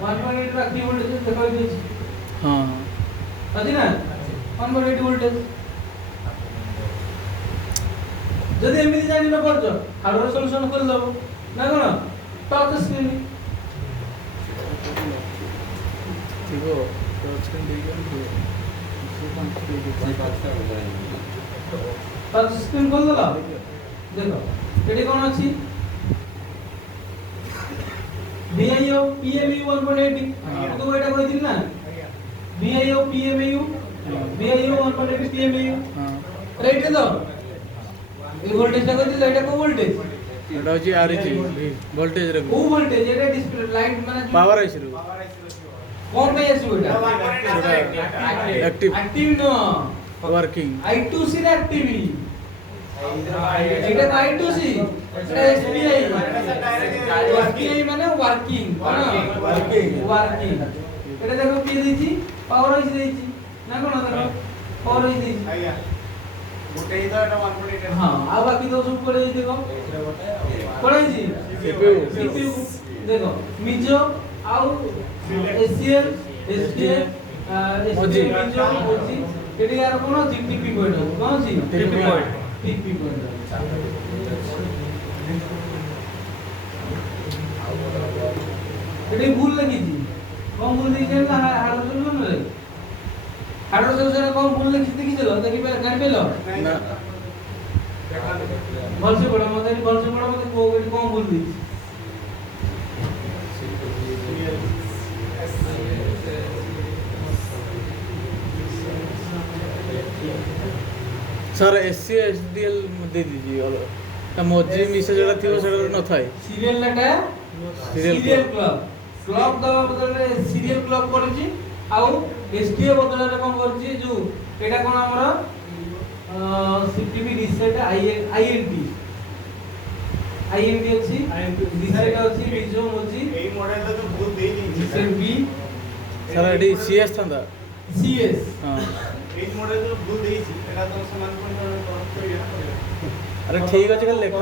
1.8 ର ଅକ୍ଟିଭ ଭୋଲ୍ଟେଜ ଦେଖାଇ ଦେଇଛି हां ଅଛି ନା 1.8 ଭୋଲ୍ଟେଜ যদি এମିତି ଜାଣି ନ ପାରୁଛ ହାର୍ଡୱେର ସଲ୍ୟୁସନ କରିଦେବ ନା କଣ ଟଚ୍ ସ୍କ୍ରିନ୍ ଥିବ ଟଚ୍ ସ୍କ୍ରିନ୍ ଦେଇକି ଟଚ୍ ସ୍କ୍ରିନ୍ କରିଦେଲ ଦେଖ ଏଠି କଣ ଅଛି VIO PMU 1.80 ତ ଏଟା କହିଥିଲି ନା VIO PMU VIO 1.80 PMU right তো এই ভোল্টেজটা কইছিল এটা কো ভোল্টেজ এটা হচ্ছে আরজি ভোল্টেজ রে কো ভোল্টেজ এটা ডিসপ্লে লাইট মানে পাওয়ার আইছিল কোন পাই আসিব এটা অ্যাক্টিভ অ্যাক্টিভ ন ওয়ার্কিং I2C রে অ্যাক্টিভ এটা I2C এটা SPI SPI মানে ওয়ার্কিং ওয়ার্কিং এটা দেখো কি দিছি পাওয়ার হইছে দিছি না কোন দেখো পাওয়ার হইছে দিছি আইয়া গোটে তো এটা 1.8 हां आ बाकी तो सब पड़े देखो पड़े जी CPU देखो मिजो आउ SCL SDF SDF मिजो ओजी एटी यार कोन जीटीपी पॉइंट कोन जी टीपी पॉइंट एटी भूल लगी जी कौन भूल दी जे हार्डवेयर सॉल्यूशन रे हार्डवेयर सॉल्यूशन कौन भूल लगी देखि चलो देखि जान पेलो না भल से बड़ा मते को एटी कौन भूल दी सर एससी एसडीएल दे दीजिए और ता मजी मिसे जरा थियो सेटा न थाए सीरियल लेटा Serial सीरियल क्लॉक दवा बदले सीरियल क्लॉक करछि आउ एसटीए बदले कोन करछि जो एटा कोन हमर सीटीबी रीसेट आईएनटी अछि रीसेट अछि बिजो मोजी এই মডেলটা তো ভুল দেই দিয়েছি reset B sir AD CS था सीएस हां এই মডেল তো ভুল দেইছি এটা তো সমান কোন করিয়া अरे ठीक अछि कल लेखा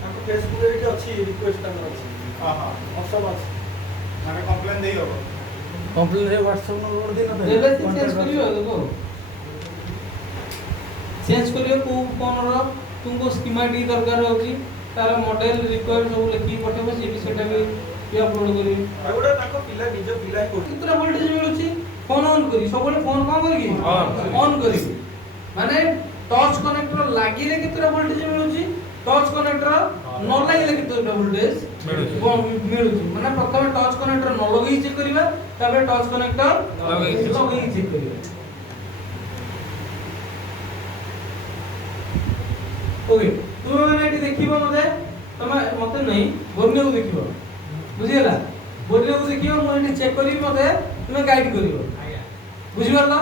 ତାଙ୍କ ଫେସବୁକରେ ଏଠି ଅଛି ରିକ୍ୱେଷ୍ଟ ତାଙ୍କର ଅଛି ହଁ ହଁ ଅପସନ୍ ଅଛି ମାନେ କମ୍ପ୍ଲେନ୍ ଦେଇ ହବ कंप्लेन रे व्हाट्सएप नंबर दे न ଏବେ ଚେଞ୍ଜ କରିବ देखो चेंज करियो कोन रो तुमको स्कीमेटिक दरकार होची तार मॉडल रिक्वायर्ड सब लिखि पठेबो से भी सेटा भी अपलोड करियो ଏଗୁଡ଼ା ତାଙ୍କ ପିଲା ନିଜ ପିଲା ହିଁ କରୁଛନ୍ତି कितना वोल्टेज मिलुची फोन ऑन करी सबले फोन कम करी ऑन करी माने टच कनेक्टर लागिले कितना वोल्टेज मिलुची टच कनेक्टर न लागिले कितना वोल्टेज मिलुची माने प्रथम टच कनेक्टर न लगई चेक करिबा तबे टच कनेक्टर लगई चेक करिबा ओके तुम माने एटी देखिबो मते नहीं बोर्ने को देखिबो बुझियला बोर्ने को देखिबो मो एटी चेक करी मते तुमे गाइड करिवो बुझि परलो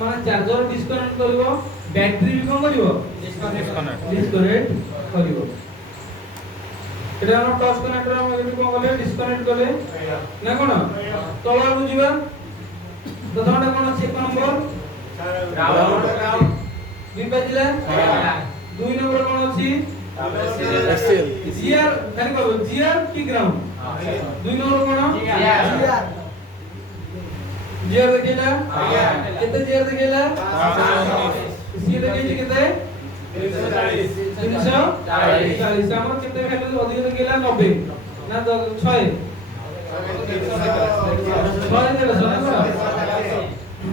माने चार्जर डिस्कनेक्ट करिवो बैटरी भी कोन करिवो डिस्कनेक्ट करिवो एटा हम टच कनेक्टर हम एटी कोन करले डिस्कनेक्ट करले ना कोन तळा बुझिबा दसटा कोन अछि एक नंबर ग्राउंड दुई बाजिला दुई नंबर कोन अछि एसएल जीआर खाली कहबो जीआर की ग्राउंड दुई नंबर कोन जीआर देखिला केते जीआर देखिला सी देखिछि केते 340 हमर केते वैल्यू अधिक देखिला 90 ना 6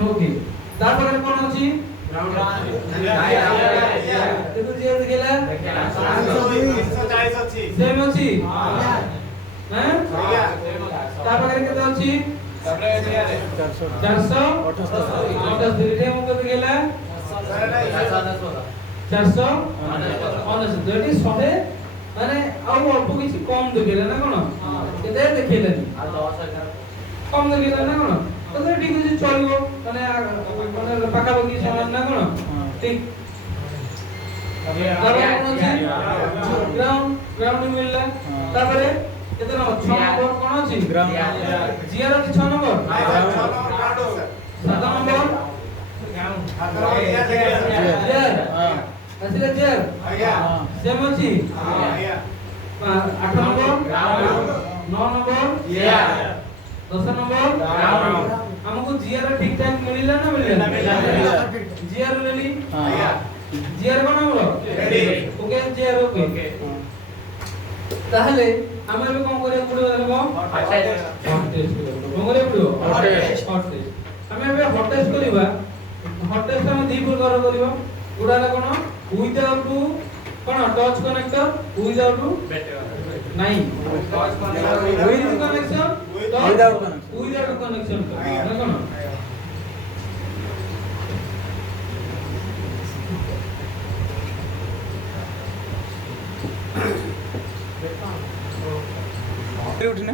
ओके तापर कोन अछि केते जीआर देखिला 340 ଅଛି सेम अछि हैं तापर केते अछि 478 रे हम केते गेला 479 जेटी 100 माने आउ अल्प किछि कम देखिला ना कोन केते देखिलानी कम देखिला ना कोन तो ठीक अछि चलिबो माने पाका बगी समान ना कोन ठीक ग्राउंड मिलला तापरे केते नंबर 6 नंबर कोन अछि ग्राउंड जीआर अछि 6 नंबर ଗ୍ରାଉଣ୍ଡ 7 नंबर जीआर हां ଆସିଲା जीआर ଆଜ୍ଞା सेम अछि ଆଜ୍ଞା 8 नंबर 9 नंबर जीआर 10 नंबर हमको जीआर ठीक टाइम मिलिला ना मिलिला जीआर लेली हां जीआर कोन हमरो ओके जीआर ओके তাহলে আমরা এবার কোন করে পড়ে দেব হট টেস্ট কোন করে পড়ো হট টেস্ট আমি এবার হট টেস্ট করিবা হট টেস্ট আমি দুই প্রকার করিবা গুড়ালা কোন উইদাউট কোন টচ কানেক্টর উইদাউট নাই touch connector with connection without connection না কোন उठने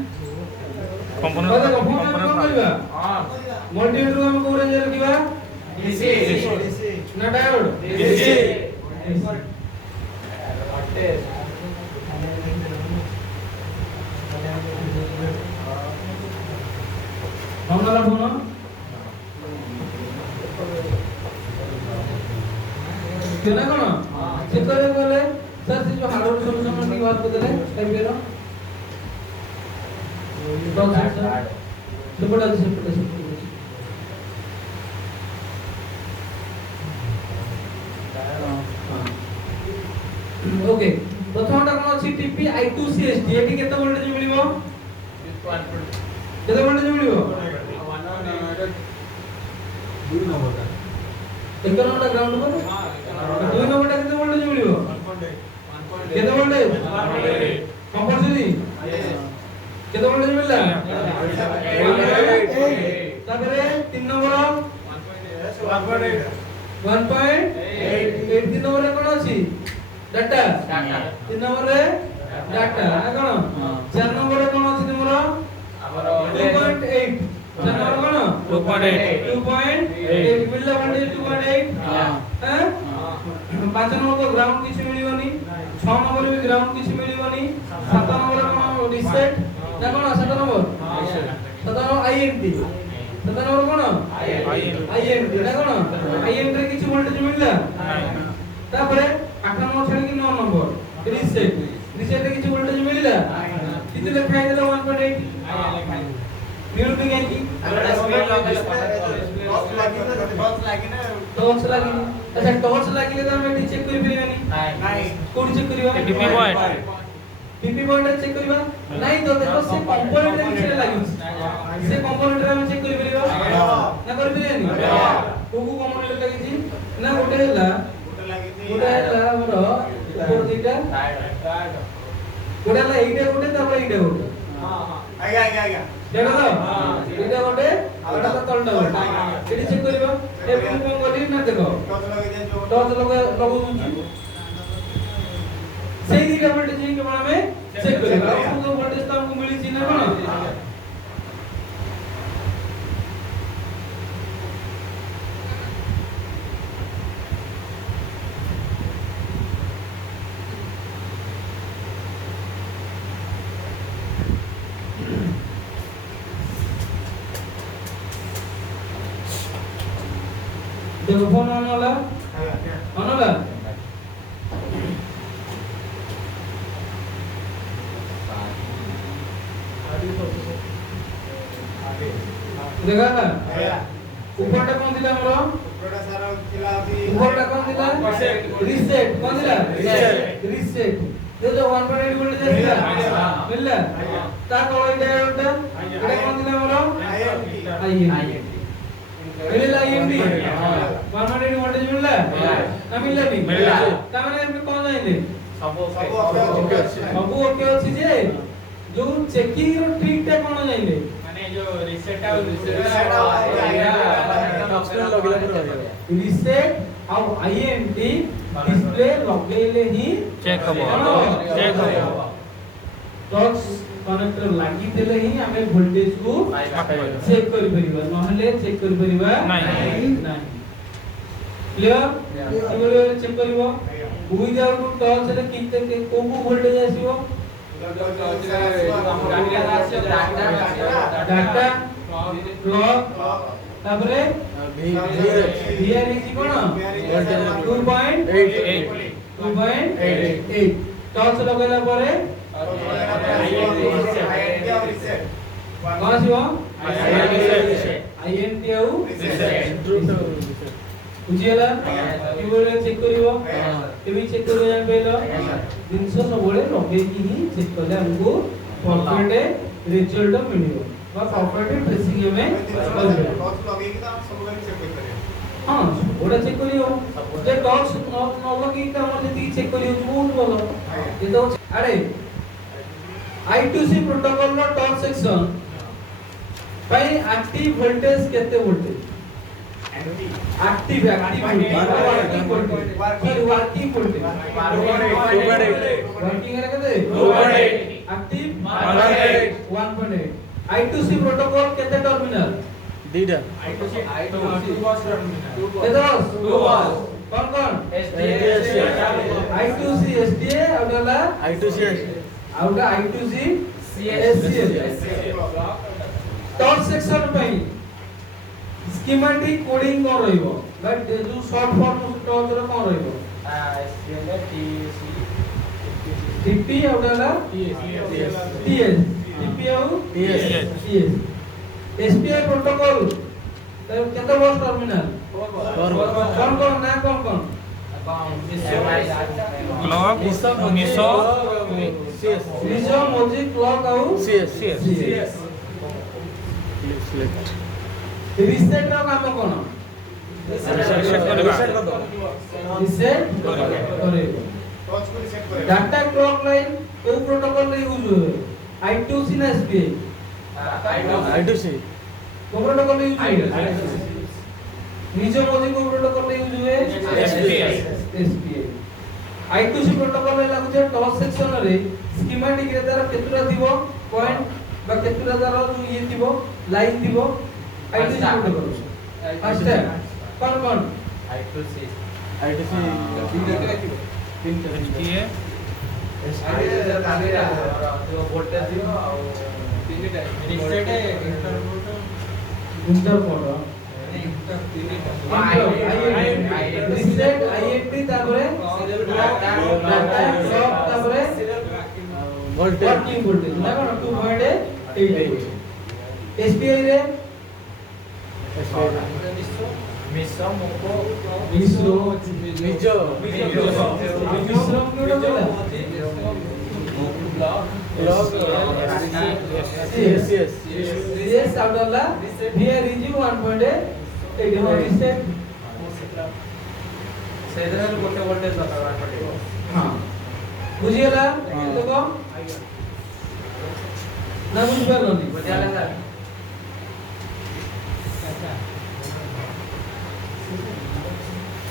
कंपोनेंट কথা কখন কম করিবা মল্টিমিটার আমি কোরে যে রাখিবা ডিসি না ডায়োড ডিসি हमला फोन केना कोन चेक करे बोले सर से जो हार्डवेयर सॉल्यूशन की बात बदले टाइप करो ओके प्रथमटा कोन अछि टीपी I2CST एटी केते वोल्टेज मिलिबो केते वोल्टेज मिलिबो 2 नंबरटा एक नंबरटा ग्राउंड पर 2 नंबरटा केते वोल्टेज मिलिबो 1.8 केते वोल्टेज कंपलसरी केते वोल्टेज मिलला 1.8 तापरे 3 नंबर 1.8 3 नंबर कोन अछि डाटा 3 नंबर रे डाटा ना कोन 4 नंबर रे कोन अछि तुमरो 2.8 4 नंबर कोन 2.8 मिलला वोल्टेज 2.8 हां 5 नंबर को ग्राउंड किछ मिलिबनी 6 नंबर भी ग्राउंड किछ मिलिबनी 7 नंबर कोन रिसेट ना कोन 7 नंबर 7 नंबर INT 7 नंबर कोन INT ना कोन INT रे किछ वोल्टेज मिलला तापरे 8 नंबर छाडी कि 9 नंबर रिसेट रे किछ वोल्टेज मिलला कितने लिखाई देला 1.8 मिल भी गई की टॉर्च लगी अच्छा टॉर्च लगी तो हम चेक करि परिबानी नहीं कोडी चेक करिवा पीपी पॉइंट चेक करिवा नहीं तो देखो से कंपोनेंट रे किछ लागि से कंपोनेंट रे हम चेक करि परिबा ना करि परिबानी कोकु कंपोनेंट लागि छी ना गोटे हला हमर ऊपर दिटा गोटे हला एइटा गोटे तापर एइटा गोटे हां आगे देखो तो एइटा गोटे आटा तो तलटा गोटे एडी चेक करिवा ए कोन कोन करि ना देखो टॉर्च लगा लगौ सही दिटा वोल्टेज के बारे में चेक करिवा आपको वोल्टेज तो हमको मिली छी ना कोन देखो फोन ऑन वाला देखा ना ऊपरटा कोन दिला हमरो ऊपरटा सारा खिला होती ऊपरटा कोन दिला रिसेट कोन दिला रिसेट ये जो 1.8 वोल्टेज दिला मिलला ता तळे डायोडटा एटा कोन दिला हमरो INT मिलला INT 1.8 वोल्टेज मिलला ना मिलला भी मिलला ता माने हम कोन जाइले सब ओके अछि जे जो चेकिंग रो ठीक टा कोन जाइले जो रिसेट अब INT डिस्प्ले लगेले ही चेक हबो टॉर्च कनेक्टर लागि देले ही हमें वोल्टेज को चेक करि परिबा नहले चेक करि परिबा नहीं क्लियर चेक करिवो विदाउट टॉर्च रे किते को वोल्टेज आसीबो डाटा क्लॉक तापरे VR इज कोन 2.8 टॉर्च लगेला परे कोन आसीबो INT ଆଉ ଇଣ୍ଟ୍ରୋ ବୁଝିଗଲା କିବୋର୍ଡ ଚେକ୍ କରିବ କେମିତି ଚେକ୍ କରିବ ଜାଣି ପାଇଲ ଜିନିଷ ସବୁବେଳେ ଲଗେଇକି ହିଁ ଚେକ୍ କଲେ ଆମକୁ ପରଫେକ୍ଟ ରେଜଲ୍ଟ ମିଳିବ ବା ପରଫେକ୍ଟ ଟ୍ରେସିଂ ଆମେ କରିପାରିବା ହଁ ସବୁବେଳେ ଚେକ୍ କରିବ ଯେ ଟଚ୍ ନ ଲଗେଇକି ଆମର ଯେତିକି ଚେକ୍ କରିବ ବହୁତ ଭଲ ଏ ତ ଆରେ I2C ପ୍ରୋଟୋକଲ୍ ର ଟଚ୍ ସେକ୍ସନ ପାଇଁ ଆକ୍ଟିଭ ଭୋଲ୍ଟେଜ କେତେ voltage active working voltage working voltage working है कहते active 1.8 I2C protocol केते टर्मिनल दीटा केते कौन I2C SDA आउटला I2C outta I2C SCL touch section ପାଇଁ स्कीमेटिक कोडिंग कौन रहिबो बट जो शॉर्ट फॉर्म टच रे कौन रहिबो SPL TP आउटला TS TP आउ TS SPI प्रोटोकॉल केते बस टर्मिनल कौन कौन ना कौन कौन क्लॉक मिसो मिसो मोजी क्लॉक आउ CS रिसेट रो काम कोन रिसेट करबा रिसेट करे डाटा क्लॉक लाइन को प्रोटोकॉल रे यूज होय I2C ना SPI I2C को प्रोटोकॉल यूज होय निजो मोजी को प्रोटोकॉल रे यूज होय SPI I2C प्रोटोकॉल रे लागु जे टच सेक्शन रे स्कीमेटिक रे तार केतुरा दिबो पॉइंट बा केतुरा तार जो ये दिबो लाइन दिबो I2C प्रोटोकॉल अच्छा कौन I2C ये इंटर कोड रिसेट INT तापरे डाटा सब तापरे वोल्टेज वर्किंग वोल्टेज ना कोन 2.8 SPI रे मिसो मोको मिसो निजो मिसो कोड बोला log CS yes आउटला here is 1.8 reset ସେଇଥିରେ ଗୋଟେ ଭୋଲ୍ଟେଜ ଦରକାର ପଡ଼ିବ हां बुझियला देखो ना बुझ पारलनी ବୁଝିଗଲା ସାର୍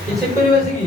ये चेक करिबा से की